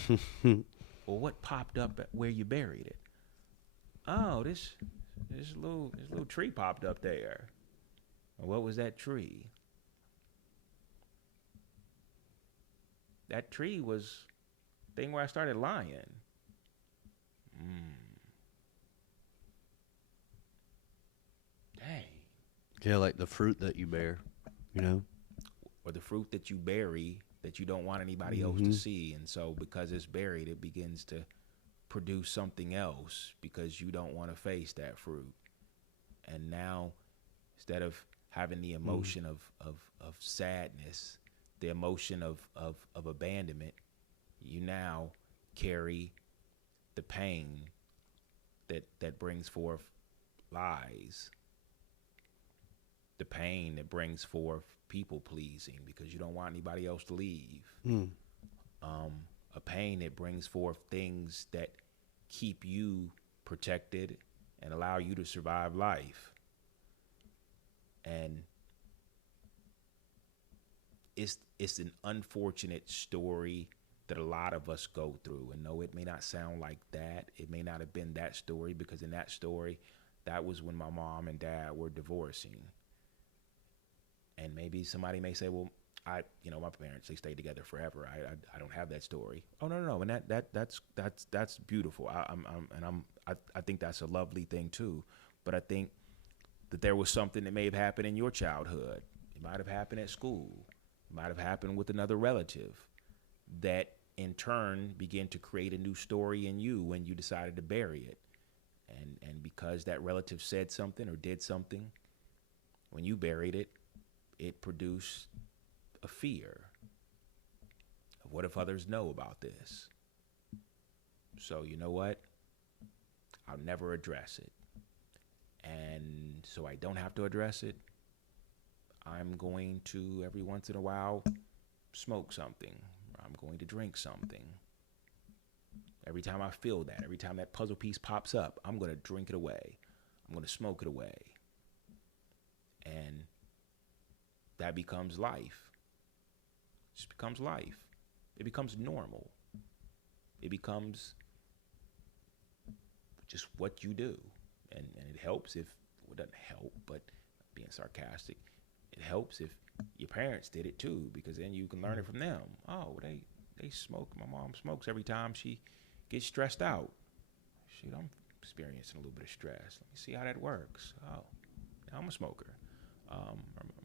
Well, what popped up where you buried it? Oh, this little tree popped up there. What was that tree? That tree was the thing where I started lying. Dang. Yeah, like the fruit that you bear, you know? Or the fruit that you bury that you don't want anybody else to see. And so because it's buried, it begins to produce something else because you don't want to face that fruit. And now, instead of having the emotion of sadness, the emotion of abandonment, you now carry the pain that brings forth lies, the pain that brings forth people pleasing because you don't want anybody else to leave, a pain that brings forth things that keep you protected and allow you to survive life. And it's an unfortunate story that a lot of us go through. And no, it may not sound like that. It may not have been that story, because in that story, that was when my mom and dad were divorcing. And maybe somebody may say, well, my parents, they stayed together forever. I don't have that story. Oh, no. And that's beautiful. I think that's a lovely thing too. But I think that there was something that may have happened in your childhood. It might have happened at school. It might have happened with another relative that in turn began to create a new story in you when you decided to bury it. And because that relative said something or did something, when you buried it, it produced a fear of what if others know about this? So you know what? I'll never address it. And so I don't have to address it. I'm going to, every once in a while, smoke something. I'm going to drink something. Every time I feel that, every time that puzzle piece pops up, I'm going to drink it away. I'm going to smoke it away. And that becomes life. It just becomes life. It becomes normal. It becomes just what you do. And it helps if, well, it doesn't help, but being sarcastic, it helps if your parents did it too, because then you can learn it from them. Oh, they smoke. My mom smokes every time she gets stressed out. Shoot, I'm experiencing a little bit of stress. Let me see how that works. Oh, now I'm a smoker.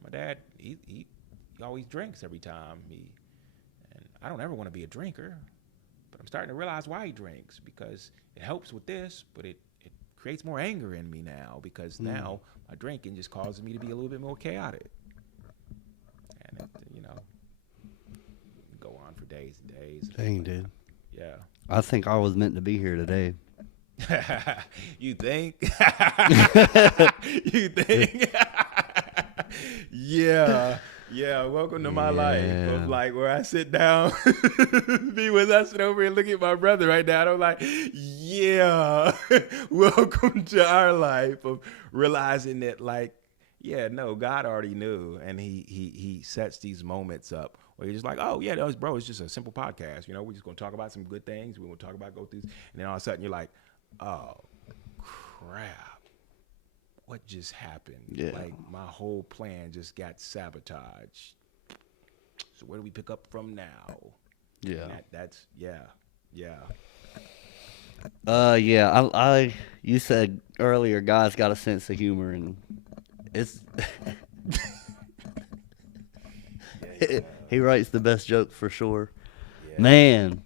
My dad, he always drinks every time. And I don't ever want to be a drinker, but I'm starting to realize why he drinks, because it helps with this, but it creates more anger in me now, because now my drinking just causes me to be a little bit more chaotic. And go on for days and days. Dang, dude. Yeah. I think I was meant to be here today. You think? You think? Yeah. Welcome to my life of like where I sit down, be with us and over and look at my brother right now. And I'm like, yeah, welcome to our life of realizing that, like, yeah, no, God already knew, and he sets these moments up where you're just like, oh yeah, bro, it's just a simple podcast. We're just gonna talk about some good things. We're gonna talk about, go through, and then all of a sudden you're like, oh crap, what just happened? Yeah. Like my whole plan just got sabotaged. So where do we pick up from now? Yeah. That's yeah. I you said earlier, God's got a sense of humor, and it's he writes the best jokes for sure. Yeah. Man,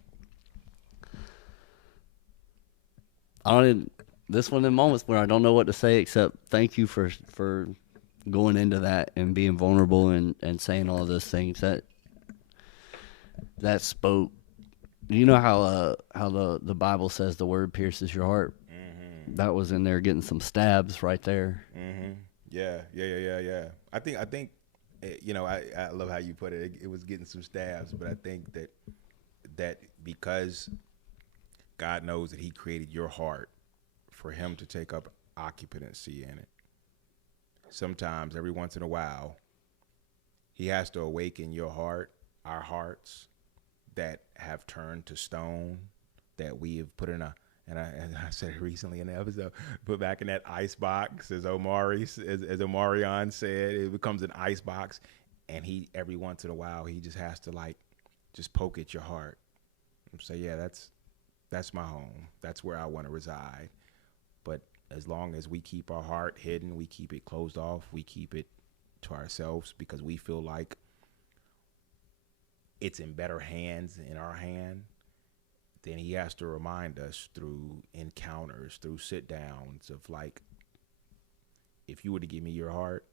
this one in moments where I don't know what to say except thank you for going into that and being vulnerable and saying all of those things that spoke. You know how the Bible says the word pierces your heart. Mm-hmm. That was in there getting some stabs right there. Mm-hmm. Yeah. I think I love how you put it. It was getting some stabs, but I think that because God knows that He created your heart for Him to take up occupancy in it. Sometimes, every once in a while, He has to awaken your heart, our hearts, that have turned to stone, that we have put in and I said it recently in the episode, put back in that ice box, as Omarion said, it becomes an ice box, and He, every once in a while, He just has to just poke at your heart and say, yeah, that's my home. That's where I want to reside. But as long as we keep our heart hidden, we keep it closed off, we keep it to ourselves because we feel like it's in better hands in our hand, then he has to remind us through encounters, through sit downs of like, if you were to give me your heart,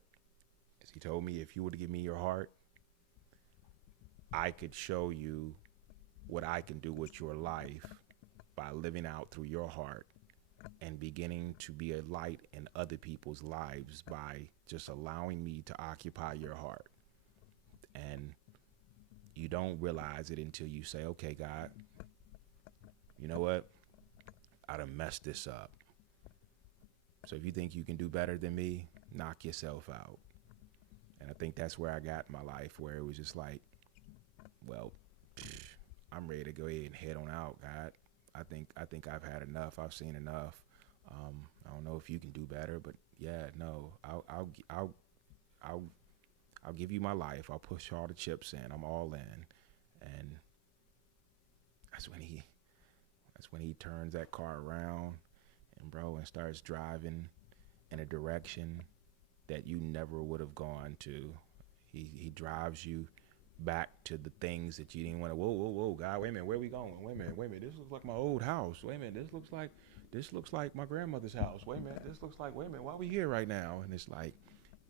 as he told me, if you were to give me your heart, I could show you what I can do with your life by living out through your heart and beginning to be a light in other people's lives by just allowing me to occupy your heart. And you don't realize it until you say, okay, God, you know what? I done messed this up. So if you think you can do better than me, knock yourself out. And I think that's where I got in my life, where it was just like, well, I'm ready to go ahead and head on out, God. I think I've had enough. I've seen enough. I don't know if you can do better, but yeah, no, I'll give you my life. I'll push all the chips in. I'm all in. And that's when he turns that car around and starts driving in a direction that you never would have gone to. He drives you back to the things that you didn't want to. Whoa, God, wait a minute, where are we going? Wait a minute, this looks like my old house. Wait a minute, this looks like my grandmother's house. Wait a minute, wait a minute, why are we here right now? And it's like,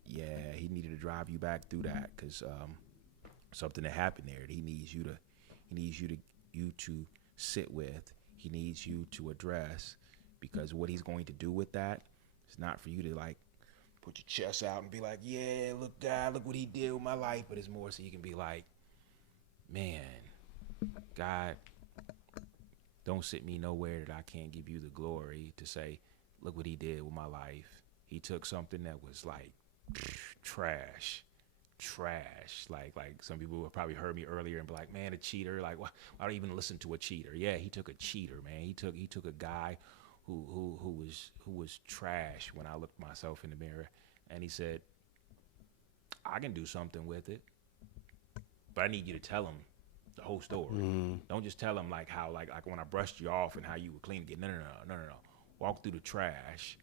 yeah, he needed to drive you back through that because something that happened there. He needs you to sit with. He needs you to address, because what he's going to do with that is not for you to like put your chest out and be like, yeah, look, God, look what he did with my life. But it's more so you can be like, man, God, don't sit me nowhere that I can't give you the glory to say, look what he did with my life. He took something that was like trash. Like some people have probably heard me earlier and be like, man, a cheater. Like, why don't even listen to a cheater? Yeah, he took a cheater, man. He took a guy who was trash when I looked myself in the mirror, and he said, I can do something with it, but I need you to tell him the whole story. Don't just tell him like how like when I brushed you off and how you were clean again. No. Walk through the trash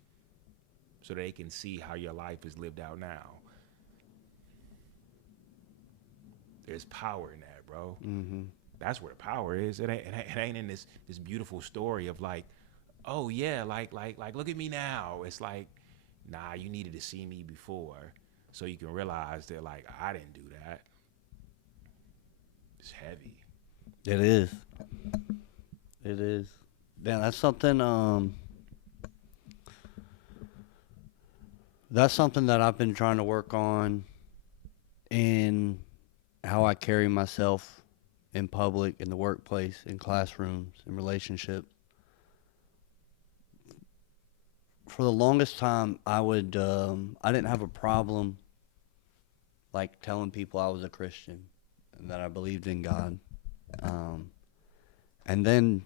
so they can see how your life is lived out now. There's power in that, bro. Mm-hmm. That's where the power is. It ain't in this beautiful story of like, oh yeah, like look at me now. It's like, nah, you needed to see me before so you can realize that like I didn't do that. It's heavy. It is. It is. Yeah, that's something. That's something that I've been trying to work on in how I carry myself in public, in the workplace, in classrooms, in relationships. For the longest time, I didn't have a problem like telling people I was a Christian and that I believed in God. And then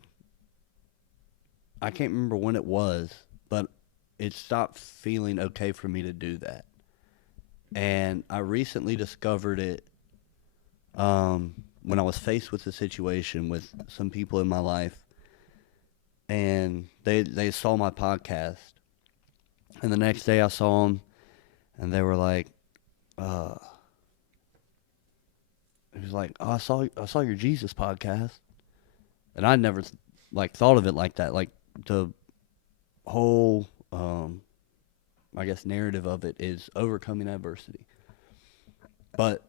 I can't remember when it was, but it stopped feeling okay for me to do that. And I recently discovered it when I was faced with a situation with some people in my life, and they saw my podcast, and the next day I saw them, and they were like, it was like, oh, I saw your Jesus podcast, and I never like thought of it like that. Like the whole, I guess, narrative of it is overcoming adversity, but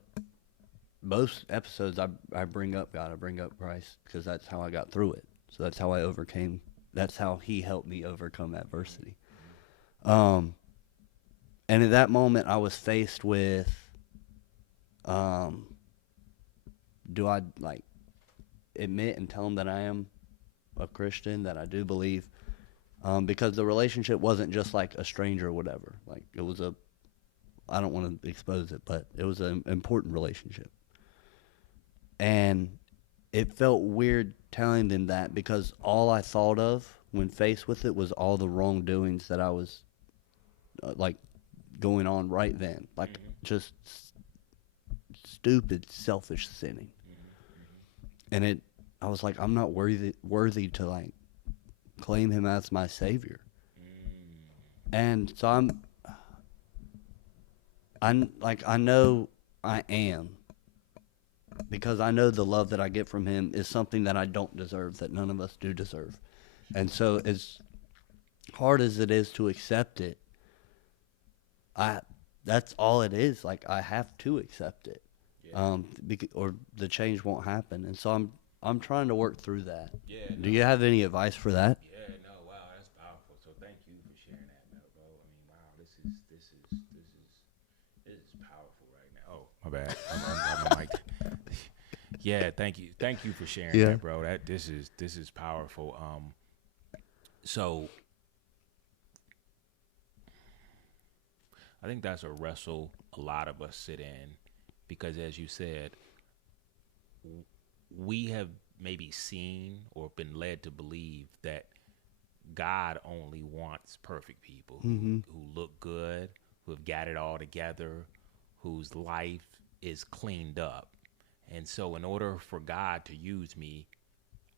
most episodes I bring up God, I bring up Christ, because that's how I got through it. So that's how I overcame. That's how He helped me overcome adversity. And at that moment, I was faced with, do I like admit and tell him that I am a Christian, that I do believe? Because the relationship wasn't just like a stranger or whatever. Like it was I don't want to expose it, but it was an important relationship. And it felt weird telling them that, because all I thought of when faced with it was all the wrongdoings that I was like going on right then, like just stupid, selfish sinning. And I was like, I'm not worthy to like claim Him as my Savior. And so I know I am, because I know the love that I get from him is something that I don't deserve, that none of us do deserve. And so, as hard as it is to accept it, I that's all it is. Like, I have to accept it, Yeah. or the change won't happen. And so I'm trying to work through that. Yeah. Do No. you have any advice for that? Yeah. No. Wow. That's powerful. So thank you for sharing that, bro. I mean, wow. This is powerful right now. Oh, my bad. I'm like, yeah. Thank you for sharing Yeah. that, bro. This is powerful. So I think that's a wrestle a lot of us sit in because, as you said, we have maybe seen or been led to believe that God only wants perfect people who look good, who have got it all together, whose life is cleaned up. And so, in order for God to use me,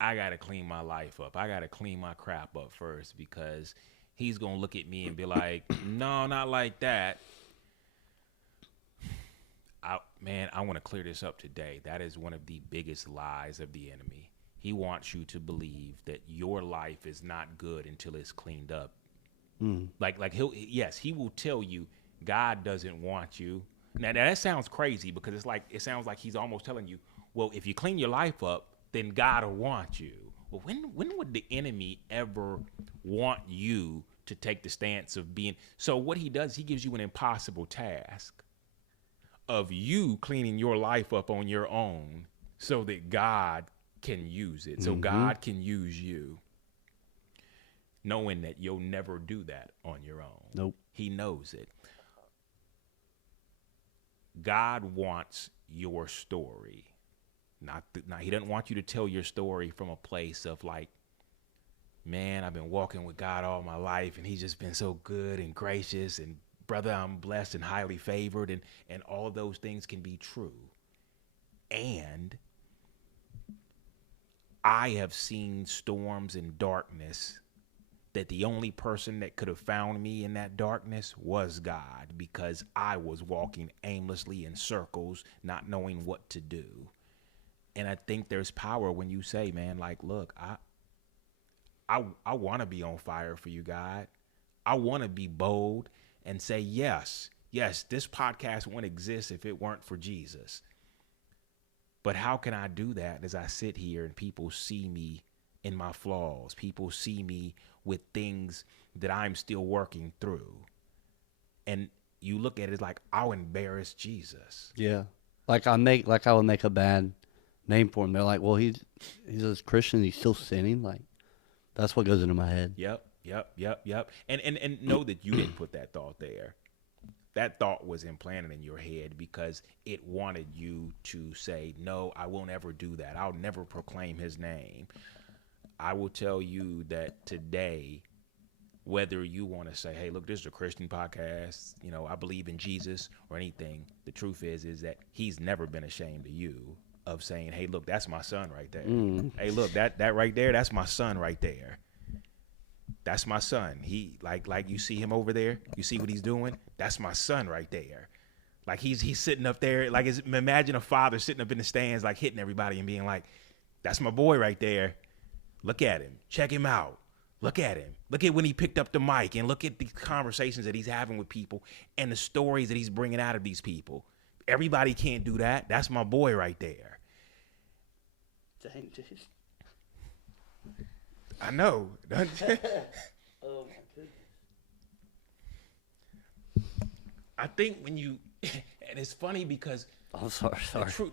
I got to clean my life up. I got to clean my crap up first because he's going to look at me and be like, no, not like that. I want to clear this up today. That is one of the biggest lies of the enemy. He wants you to believe that your life is not good until it's cleaned up. Like he will tell you God doesn't want you. Now that sounds crazy because it sounds like he's almost telling you, well, if you clean your life up, then God will want you. Well, when would the enemy ever want you to take the stance of being? So what he does, he gives you an impossible task of you cleaning your life up on your own so that God can use it. So God can use you, knowing that you'll never do that on your own. Nope. He knows it. God wants your story. He doesn't want you to tell your story from a place of like, man, I've been walking with God all my life and he's just been so good and gracious, and brother, I'm blessed and highly favored, and all of those things can be true. And I have seen storms and darkness that the only person that could have found me in that darkness was God, because I was walking aimlessly in circles, not knowing what to do. And I think there's power when you say, man, like, look, I want to be on fire for you, God. I want to be bold and say, yes, this podcast wouldn't exist if it weren't for Jesus. But how can I do that as I sit here and people see me in my flaws? People see me with things that I'm still working through. And you look at it like, I'll embarrass Jesus. Yeah. I would make a bad name for him. They're like, well, he's a Christian, he's still sinning. Like, that's what goes into my head. Yep. And know that you didn't put that thought there. That thought was implanted in your head because it wanted you to say, no, I won't ever do that. I'll never proclaim his name. I will tell you that today, whether you want to say, hey, look, this is a Christian podcast, I believe in Jesus or anything, the truth is that he's never been ashamed of you of saying, hey, look, that's my son right there. Hey, look, that right there, that's my son right there. That's my son. He like you see him over there. You see what he's doing? That's my son right there. Like he's sitting up there. Like imagine a father sitting up in the stands, like hitting everybody and being like, "That's my boy right there. Look at him. Check him out. Look at him. Look at when he picked up the mic and look at the conversations that he's having with people and the stories that he's bringing out of these people. Everybody can't do that. That's my boy right there." Dang, dude. I know. Oh, my goodness. I think when you, and it's funny because I'm sorry.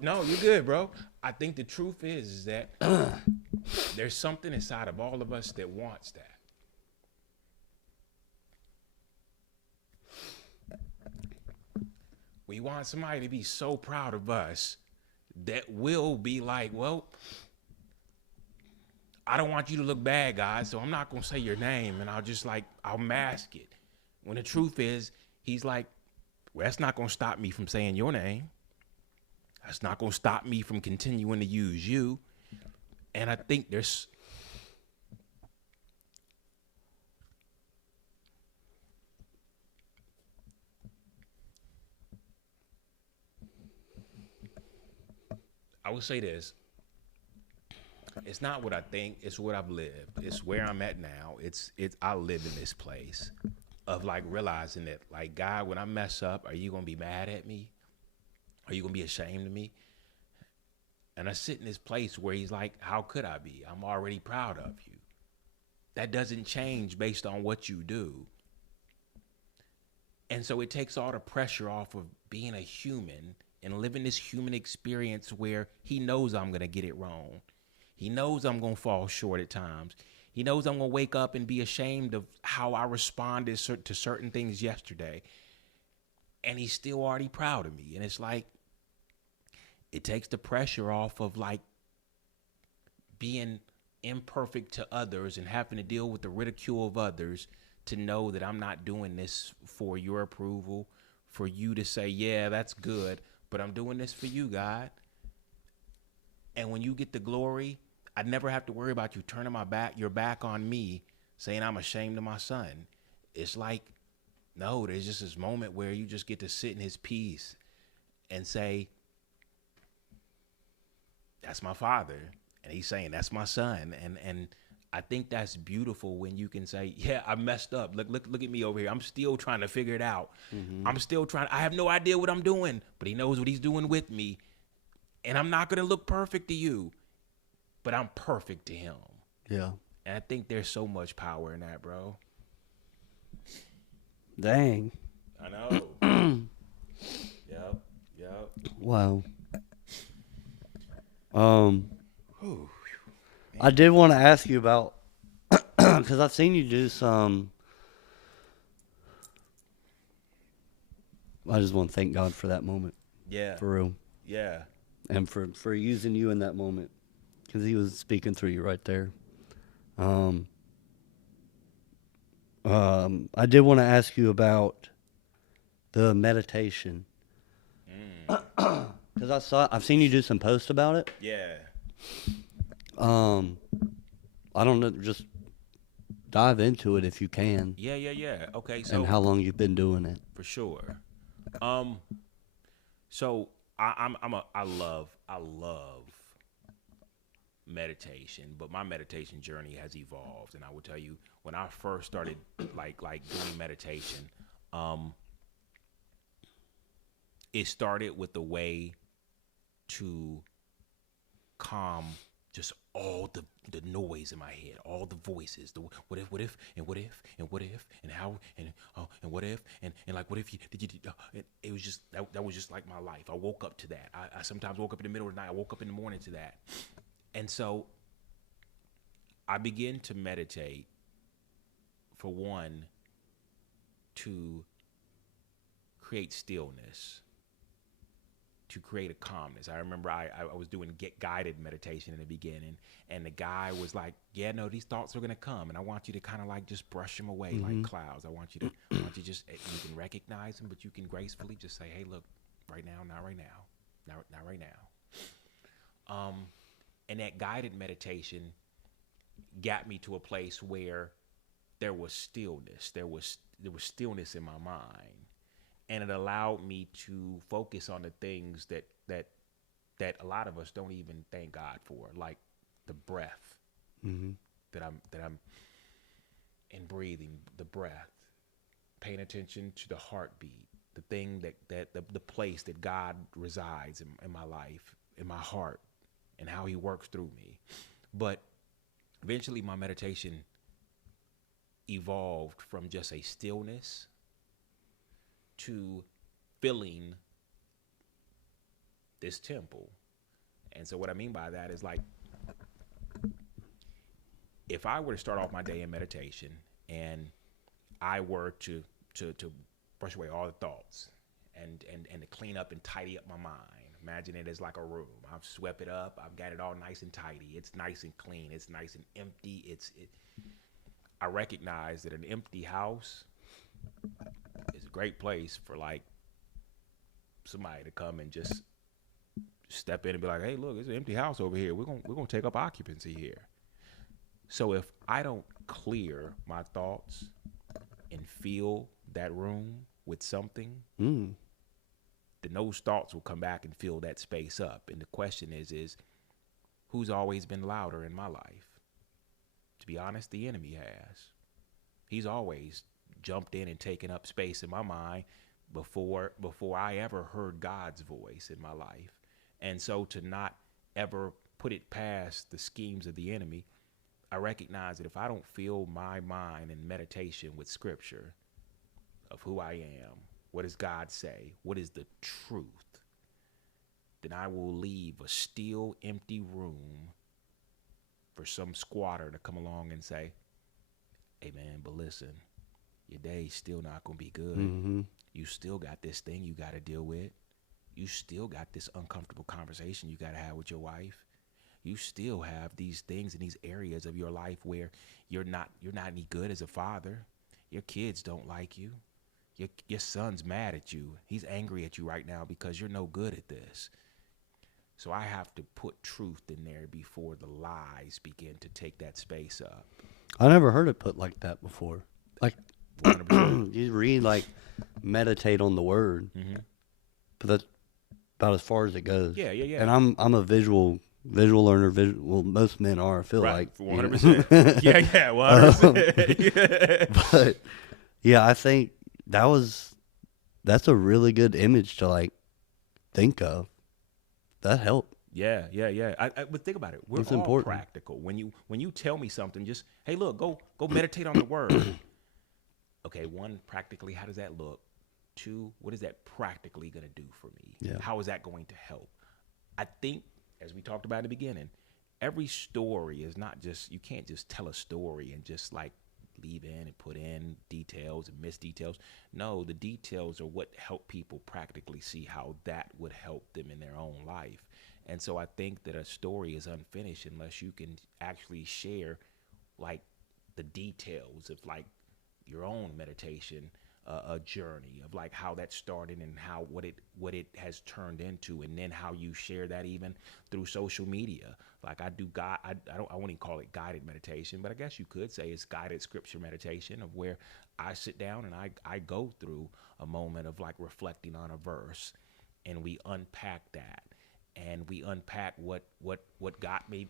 No, you're good, bro. I think the truth is that there's something inside of all of us that wants that. We want somebody to be so proud of us that will be like, well, I don't want you to look bad, guys, so I'm not going to say your name, and I'll mask it. When the truth is, he's like, well, that's not going to stop me from saying your name. That's not going to stop me from continuing to use you. And I think I I would say this. It's not what I think, it's what I've lived. It's where I'm at now. It's I live in this place of like realizing that, like, God, when I mess up, are you gonna be mad at me? Are you gonna be ashamed of me? And I sit in this place where he's like, how could I be? I'm already proud of you. That doesn't change based on what you do. And so it takes all the pressure off of being a human and living this human experience where he knows I'm going to get it wrong. He knows I'm going to fall short at times. He knows I'm going to wake up and be ashamed of how I responded to certain things yesterday. And he's still already proud of me. And it's like, it takes the pressure off of like being imperfect to others and having to deal with the ridicule of others, to know that I'm not doing this for your approval, for you to say, yeah, that's good, but I'm doing this for you, God. And when you get the glory, I never have to worry about you turning your back on me, saying I'm ashamed of my son. It's like, no, there's just this moment where you just get to sit in his peace and say, that's my father. And he's saying, that's my son. And I think that's beautiful when you can say, yeah, I messed up. Look at me over here. I'm still trying to figure it out. Mm-hmm. I'm still trying. I have no idea what I'm doing, but he knows what he's doing with me. And I'm not going to look perfect to you, but I'm perfect to him. Yeah. And I think there's so much power in that, bro. Dang. I know. Yep. Wow. I did want to ask you about, because I've seen you do some. I just want to thank God for that moment. Yeah. For real. Yeah. And for using you in that moment, because he was speaking through you right there. I did want to ask you about the meditation. Because I've seen you do some posts about it. Yeah. I don't know, just dive into it if you can. Yeah. Okay, so and how long you've been doing it. For sure. So I love meditation, but my meditation journey has evolved, and I will tell you, when I first started like doing meditation, it started with the way to calm just all the noise in my head, all the voices, the what if, and what if, and what if, and how, and what if, and like, what if you did you? It was just that was just like my life. I woke up to that. I sometimes woke up in the middle of the night. I woke up in the morning to that, and so I began to meditate. For one, to create stillness, to create a calmness. I remember I was doing guided meditation in the beginning, and the guy was like, yeah, no, these thoughts are going to come, and I want you to kind of like just brush them away like clouds. I want you just, you can recognize them, but you can gracefully just say, hey, look, right now, not right now, not right now. And that guided meditation got me to a place where there was stillness. There was stillness in my mind. And it allowed me to focus on the things that a lot of us don't even thank God for, like the breath that I'm in breathing, the breath, paying attention to the heartbeat, the thing that the place that God resides in my life, in my heart, and how he works through me. But eventually my meditation evolved from just a stillness to filling this temple. And so what I mean by that is, like, if I were to start off my day in meditation and I were to brush away all the thoughts and to clean up and tidy up my mind, imagine it as like a room. I've swept it up. I've got it all nice and tidy. It's nice and clean. It's nice and empty. I recognize that an empty house is a great place for like somebody to come and just step in and be like, hey, look, it's an empty house over here. We're gonna take up occupancy here. So if I don't clear my thoughts and fill that room with something, then those thoughts will come back and fill that space up. And the question is who's always been louder in my life? To be honest, the enemy has. He's always jumped in and taken up space in my mind before I ever heard God's voice in my life. And so to not ever put it past the schemes of the enemy, I recognize that if I don't fill my mind in meditation with scripture of who I am, what does God say, what is the truth, then I will leave a still, empty room for some squatter to come along and say, hey man, but listen, your day's still not going to be good. Mm-hmm. You still got this thing you got to deal with. You still got this uncomfortable conversation you got to have with your wife. You still have these things in these areas of your life where you're not any good as a father. Your kids don't like you. Your son's mad at you. He's angry at you right now because you're no good at this. So I have to put truth in there before the lies begin to take that space up. I never heard it put like that before. Like 100%. you read, like, meditate on the word, Mm-hmm. but that's about as far as it goes. Yeah. And I'm a visual learner. Well, most men are. I feel Right, like 100%. Yeah, 100%. But yeah, I think that's a really good image to, like, think of. That helped. Yeah. But think about it. We're It's all important. practical. When you tell me something, just, hey, look, go meditate on the word. Okay, one, practically, how does that look? Two, what is that practically going to do for me? Yeah. How is that going to help? I think, as we talked about in the beginning, every story is not just, you can't just tell a story and just, like, leave in and put in details and miss details. No, the details are what help people practically see how that would help them in their own life. And so I think that a story is unfinished unless you can actually share, like, the details of, like, your own meditation a journey of, like, how that started and how what it has turned into, and then how you share that even through social media. Like, I wouldn't call it guided meditation, but I guess you could say it's guided scripture meditation, of where I sit down and I go through a moment of, like, reflecting on a verse, and we unpack that. And we unpack what God may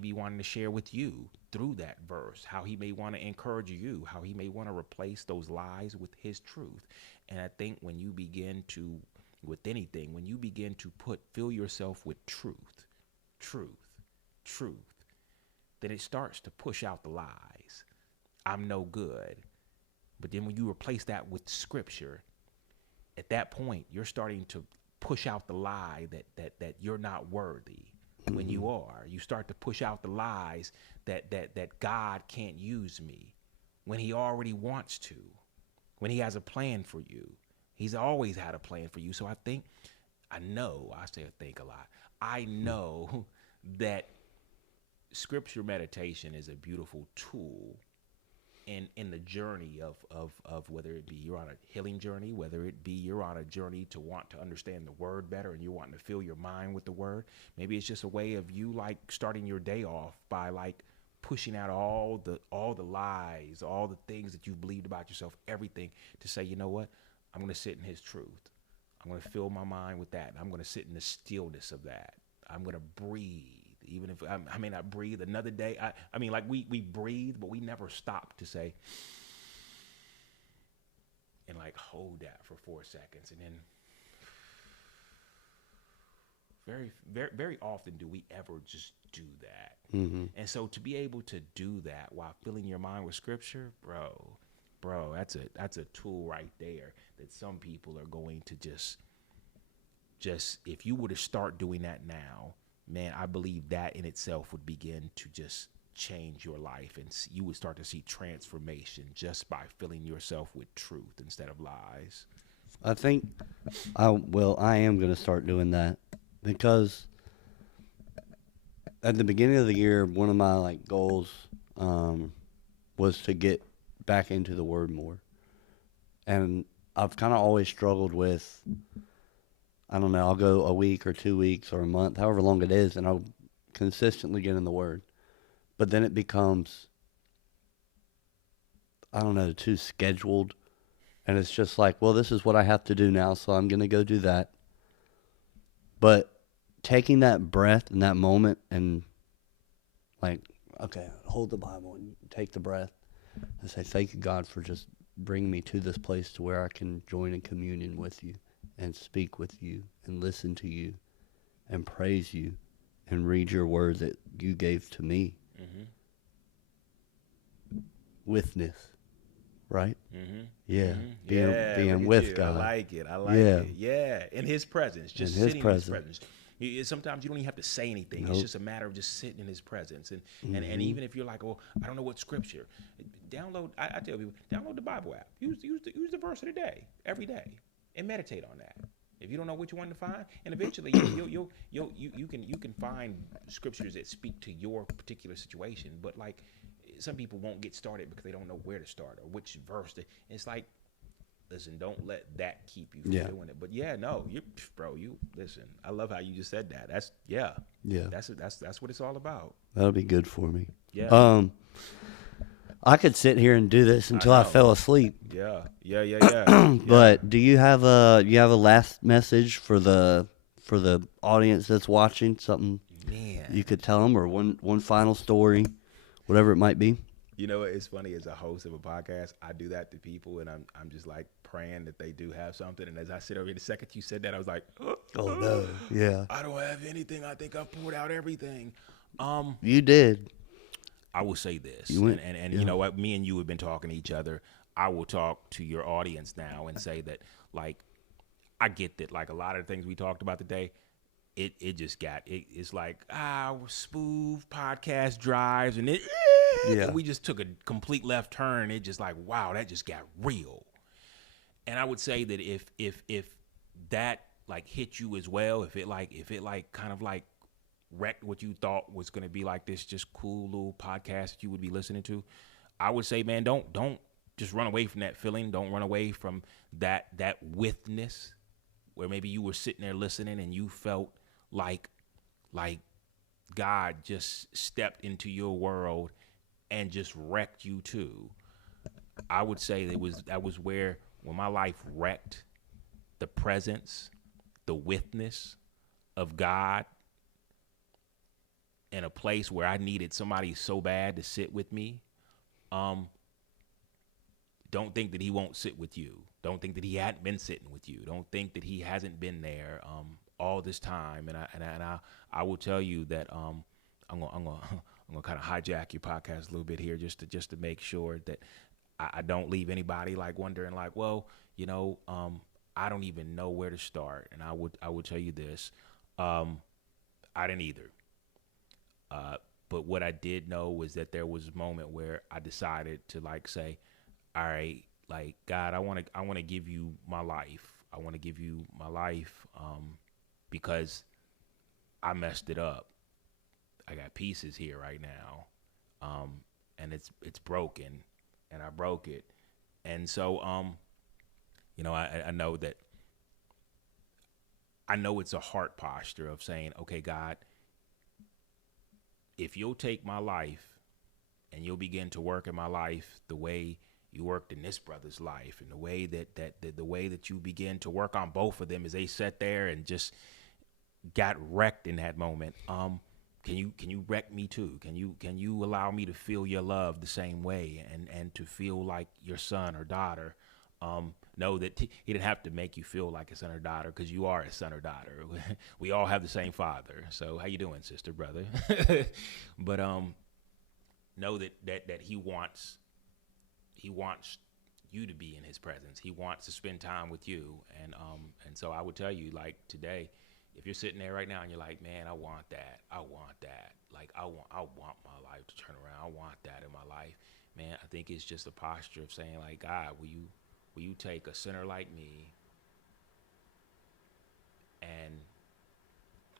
be wanting to share with you through that verse, how he may want to encourage you, how he may want to replace those lies with his truth. And I think when you begin to, with anything, when you begin to fill yourself with truth, then it starts to push out the lies. I'm no good. But then when you replace that with scripture, at that point, you're starting to push out the lie that you're not worthy. When you start to push out the lies that God can't use me, when he already wants to, when he has a plan for you. He's always had a plan for you. So I know that scripture meditation is a beautiful tool in the journey of whether it be you're on a healing journey, whether it be you're on a journey to want to understand the word better and you're wanting to fill your mind with the word. Maybe it's just a way of you, like, starting your day off by, like, pushing out all the lies, all the things that you've believed about yourself, everything, to say, you know what, I'm going to sit in his truth. I'm going to fill my mind with that. I'm going to sit in the stillness of that. I'm going to breathe. Even if I may not breathe another day. I mean, like, we breathe, but we never stop to say, and, like, hold that for 4 seconds. And then very, very, very often do we ever just do that. Mm-hmm. And so to be able to do that while filling your mind with scripture, bro, that's a tool right there that some people are going to just if you were to start doing that now, man, I believe that in itself would begin to just change your life, and you would start to see transformation just by filling yourself with truth instead of lies. I think I am going to start doing that, because at the beginning of the year, one of my, like, goals was to get back into the word more. And I've kind of always struggled with, I don't know, I'll go a week or 2 weeks or a month, however long it is, and I'll consistently get in the word. But then it becomes, I don't know, too scheduled. And it's just like, well, this is what I have to do now, so I'm going to go do that. But taking that breath in that moment and like, okay, hold the Bible and take the breath and say, thank you, God, for just bringing me to this place to where I can join in communion with you and speak with you and listen to you and praise you and read your word that you gave to me. Mm-hmm. Witness, right? Mm-hmm. Yeah, Mm-hmm. being Yeah, look being at with you. I God. like it. I like Yeah, it. Yeah, in His presence, in just His sitting in His presence. presence. Sometimes you don't even have to say anything. It's Nope. just a matter of just sitting in His presence. And Hmm. even if you're like, oh, I don't know what scripture, download. I tell people, download the Bible app. Use the verse of the day every day, and meditate on that. If you don't know which one to find, and eventually you can find scriptures that speak to your particular situation. But like some people won't get started because they don't know where to start or which verse. It's like, listen, don't let that keep you from Yeah, doing it. But yeah, no, you listen. I love how you just said that. That's yeah, yeah, that's what it's all about. that'll be good for me. Yeah, Um, I could sit here and do this I until I know. fell asleep. Yeah. But do you have a last message for the audience that's watching? Something Man, you could tell them, or one final story, whatever it might be. you know it's funny as a host of a podcast, I do that to people, and I'm just like praying that they do have something. And as I sit over here, the second you said that, I was like, Oh no, yeah, I don't have anything. I think I poured out everything. Um, you did. I will say this, You went, and you yeah, know what? Me and you have been talking to each other. I will talk to your audience now and say that, like, I get that, like, a lot of the things we talked about today, it just got it's like smooth podcast drives, and yeah, and we just took a complete left turn. It just like, wow, that just got real. And I would say that if that like hit you as well, if it like kind of like wrecked what you thought was going to be like this just cool little podcast that you would be listening to, I would say, man, don't just run away from that feeling. Don't run away from that withness where maybe you were sitting there listening and you felt like like God just stepped into your world and just wrecked you too. I would say that was where when my life wrecked, the presence, the witness of God in a place where I needed somebody so bad to sit with me. Um, don't think that He won't sit with you. Don't think that He hadn't been sitting with you. Don't think that He hasn't been there all this time. And I will tell you that I'm gonna I'm gonna kind of hijack your podcast a little bit here just to make sure that I don't leave anybody like wondering like, well, you know, I don't even know where to start. And I would tell you this, I didn't either. Uh, but what I did know was that there was a moment where I decided to like say, all right, like God, I want to give you my life. I want to give you my life because I messed it up. I got pieces here right now, and it's broken, and I broke it. And so you know, I know that I know it's a heart posture of saying, okay, God, if you'll take my life and you'll begin to work in my life the way you worked in this brother's life, and the way the way that you begin to work on both of them as they sat there and just got wrecked in that moment. Can you wreck me too? Can you allow me to feel your love the same way and to feel like your son or daughter? Know that He didn't have to make you feel like a son or daughter because you are a son or daughter. We all have the same father. So how you doing, sister, brother? But know that he wants you to be in His presence. He wants to spend time with you. And so I would tell you, like, today, if you're sitting there right now and you're like, man, I want that. I want that. Like, I want my life to turn around. I want that in my life. Man, I think it's just a posture of saying, like, God, will you take a sinner like me and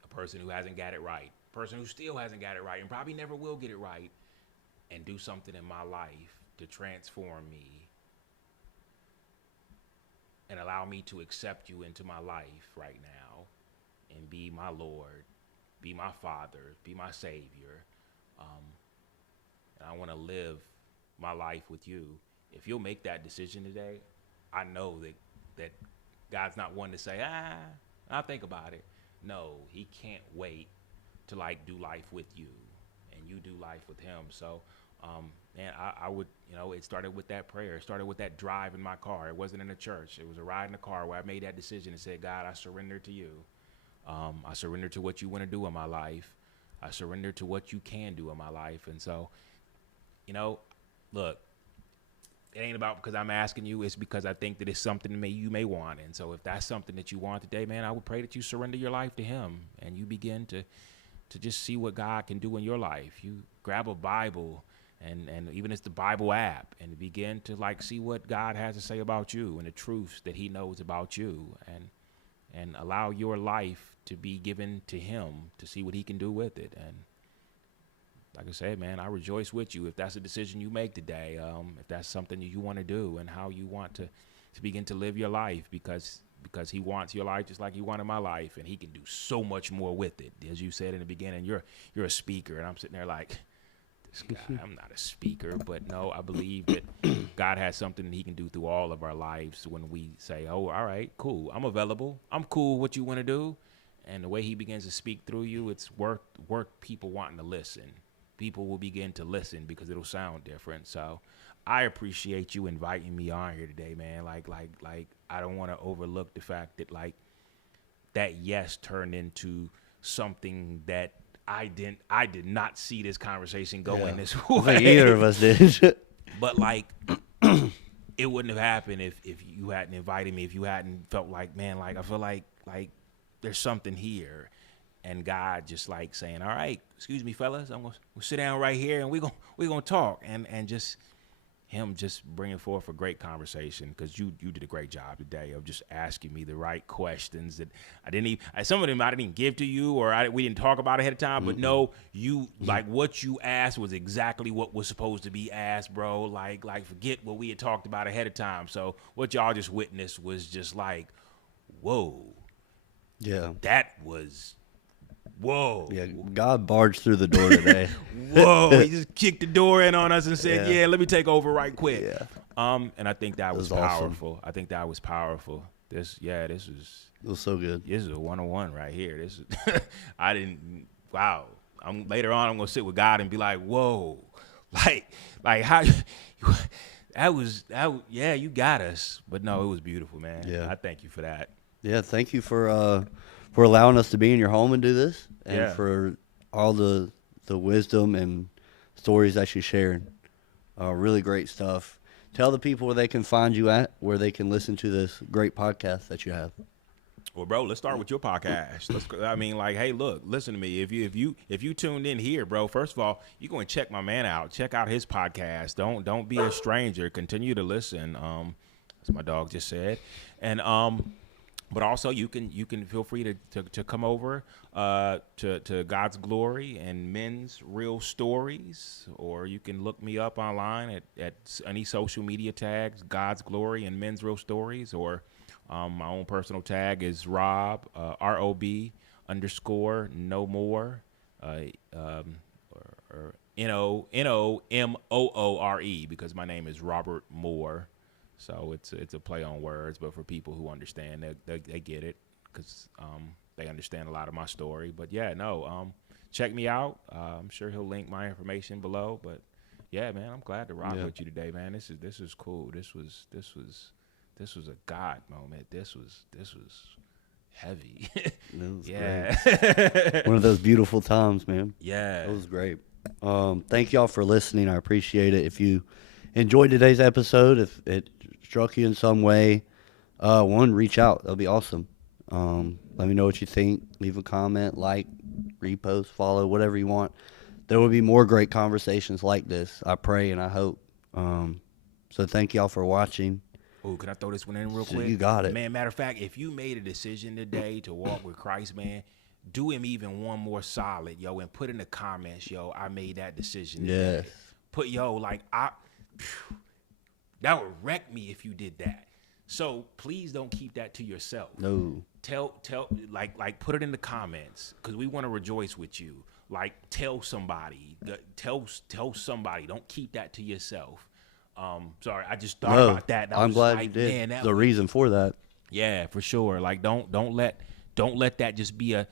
a person who hasn't got it right, a person who still hasn't got it right and probably never will get it right, and do something in my life to transform me and allow me to accept you into my life right now and be my Lord, be my Father, be my Savior. Um, and I want to live my life with you. If you'll make that decision today, I know that God's not one to say, I'll think about it. no, he can't wait to like do life with you, and you do life with him. So, man, I would, it started with that prayer. It started with that drive in my car. It wasn't in a church. It was a ride in the car where I made that decision and said, God, I surrender to you. I surrender to what you want to do in my life. I surrender to what you can do in my life. And so, look, it ain't about because I'm asking you. It's because I think that it's something you may want. And so if that's something that you want today, man, I would pray that you surrender your life to him and you begin to just see what God can do in your life. You grab a Bible and even it's the Bible app and begin to like see what God has to say about you and the truths that he knows about you, and allow your life to be given to him to see what he can do with it. And like I said, man, I rejoice with you if that's a decision you make today, if that's something that you want to do and how you want to begin to live your life, because he wants your life just like he wanted my life, and he can do so much more with it. As you said in the beginning, you're a speaker, and I'm sitting there like, this guy, I'm not a speaker, but no, I believe that God has something that he can do through all of our lives when we say, oh, all right, cool, I'm available, I'm cool, what you want to do. And the way he begins to speak through you, it's worth people wanting to listen. People will begin to listen because it'll sound different. So I appreciate you inviting me on here today, man. Like I don't want to overlook the fact that like that yes turned into something that I did not see this conversation going this way. I think either of us did. But like it wouldn't have happened if you hadn't invited me, if you hadn't felt like, man, like I feel like there's something here. And God just like saying, all right, excuse me, fellas, we'll sit down right here and we're gonna talk, and just him just bringing forth a great conversation, because you did a great job today of just asking me the right questions that I didn't even, some of them I didn't even give to you, or we didn't talk about ahead of time. But no, you like what you asked was exactly what was supposed to be asked, bro. Like forget what we had talked about ahead of time. So what y'all just witnessed was just like, whoa, Yeah. that was. Whoa. Yeah, God barged through the door today. Whoa, he just kicked the door in on us and said, yeah, let me take over right quick. Yeah. And I think that was powerful. Awesome. I think that was powerful. This was. It was so good. This is a 101 right here. This is, wow. Later on, I'm going to sit with God and be like, whoa. Like how, yeah, you got us. But no, it was beautiful, man. Yeah. I thank you for that. Yeah, thank you for allowing us to be in your home and do this, and for all the wisdom and stories that you shared. Really great stuff. Tell the people where they can find you at, where they can listen to this great podcast that you have. Well, bro, let's start with your podcast. Hey, look, listen to me. If you tuned in here, bro, first of all, you go and check my man out. Check out his podcast. Don't be a stranger. Continue to listen. As my dog just said, and but also you can feel free to come over to God's Glory and Men's Real Stories, or you can look me up online at any social media tags, God's Glory and Men's Real Stories, or my own personal tag is Rob, ROB _ no more, or NOMOORE, because my name is Robert Moore. So it's a play on words, but for people who understand, they get it, because they understand a lot of my story. But yeah, no, check me out. I'm sure he'll link my information below. But yeah, man, I'm glad to rock with you today, man. This is cool. This was a God moment. This was heavy. Was great. One of those beautiful times, man. Yeah, it was great. Thank y'all for listening. I appreciate it. If you enjoyed today's episode, if it struck you in some way, reach out. That'll be awesome. Let me know what you think. Leave a comment, like, repost, follow, whatever you want. There will be more great conversations like this, I pray and I hope. So thank y'all for watching. Oh, can I throw this one in real quick? You got it. Man, matter of fact, if you made a decision today to walk with Christ, man, do him even one more solid, yo, and put in the comments, yo, I made that decision today. Yes. Put, that would wreck me if you did that. So please don't keep that to yourself. No. Tell, put it in the comments, because we want to rejoice with you. Like, tell somebody. Tell somebody. Don't keep that to yourself. Sorry, I just thought about that. I'm glad you did. Man, the reason for that. Yeah, for sure. Like, don't let Don't let that just be a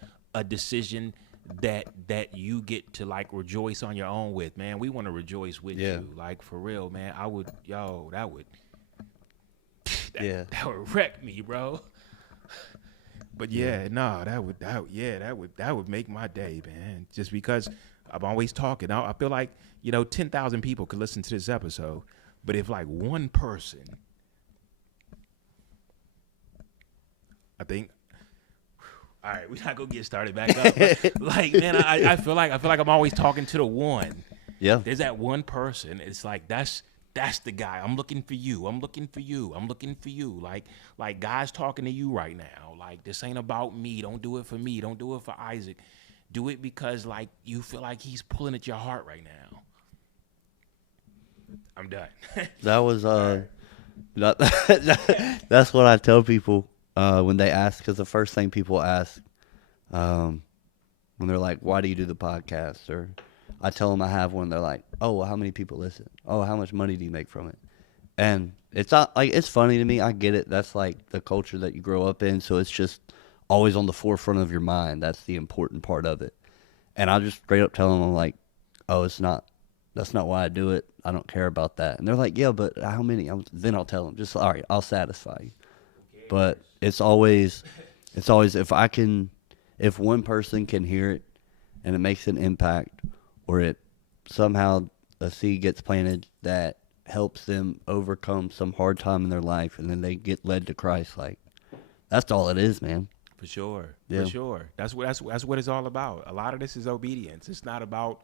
decision that you get to like rejoice on your own with, man. We want to rejoice with Yeah. you, like for real, man. I would, yo, that would Yeah. that would wreck me, bro. But yeah, no, that would make my day, man. Just because I'm always talking, I feel like 10,000 people could listen to this episode, but if like one person, I think. All right, we're not gonna get started back up. But like, man, I feel like I'm always talking to the one. Yeah. There's that one person. It's like that's the guy. I'm looking for you. I'm looking for you. I'm looking for you. Like God's talking to you right now. Like this ain't about me. Don't do it for me. Don't do it for Isaac. Do it because like you feel like he's pulling at your heart right now. I'm done. That was that's what I tell people when they ask, because the first thing people ask when they're like, "Why do you do the podcast?" Or I tell them I have one. They're like, "Oh, well, how many people listen? Oh, how much money do you make from it?" And it's not like, it's funny to me. I get it. That's like the culture that you grow up in. So it's just always on the forefront of your mind. That's the important part of it. And I just straight up tell them, I'm like, "Oh, it's not. That's not why I do it. I don't care about that." And they're like, "Yeah, but how many?" Then I'll tell them, just, all right, I'll satisfy you. But it's always if one person can hear it and it makes an impact, or it somehow a seed gets planted that helps them overcome some hard time in their life, and then they get led to Christ, like, that's all it is, man. For sure. Yeah. For sure. That's what it's all about. A lot of this is obedience. It's not about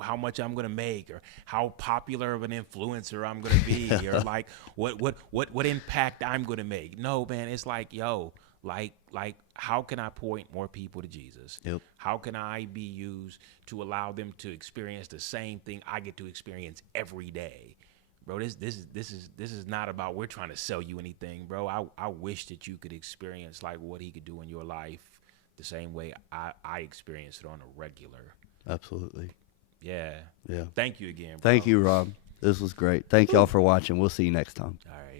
how much I'm gonna make or how popular of an influencer I'm gonna be or like what impact I'm gonna make. No, man, it's like, yo, like how can I point more people to Jesus? Yep. How can I be used to allow them to experience the same thing I get to experience every day? Bro, this is not about we're trying to sell you anything, bro. I wish that you could experience like what he could do in your life the same way I experience it on a regular. Absolutely. Yeah. Yeah. Thank you again, bro. Thank you, Rob. This was great. Thank y'all for watching. We'll see you next time. All right.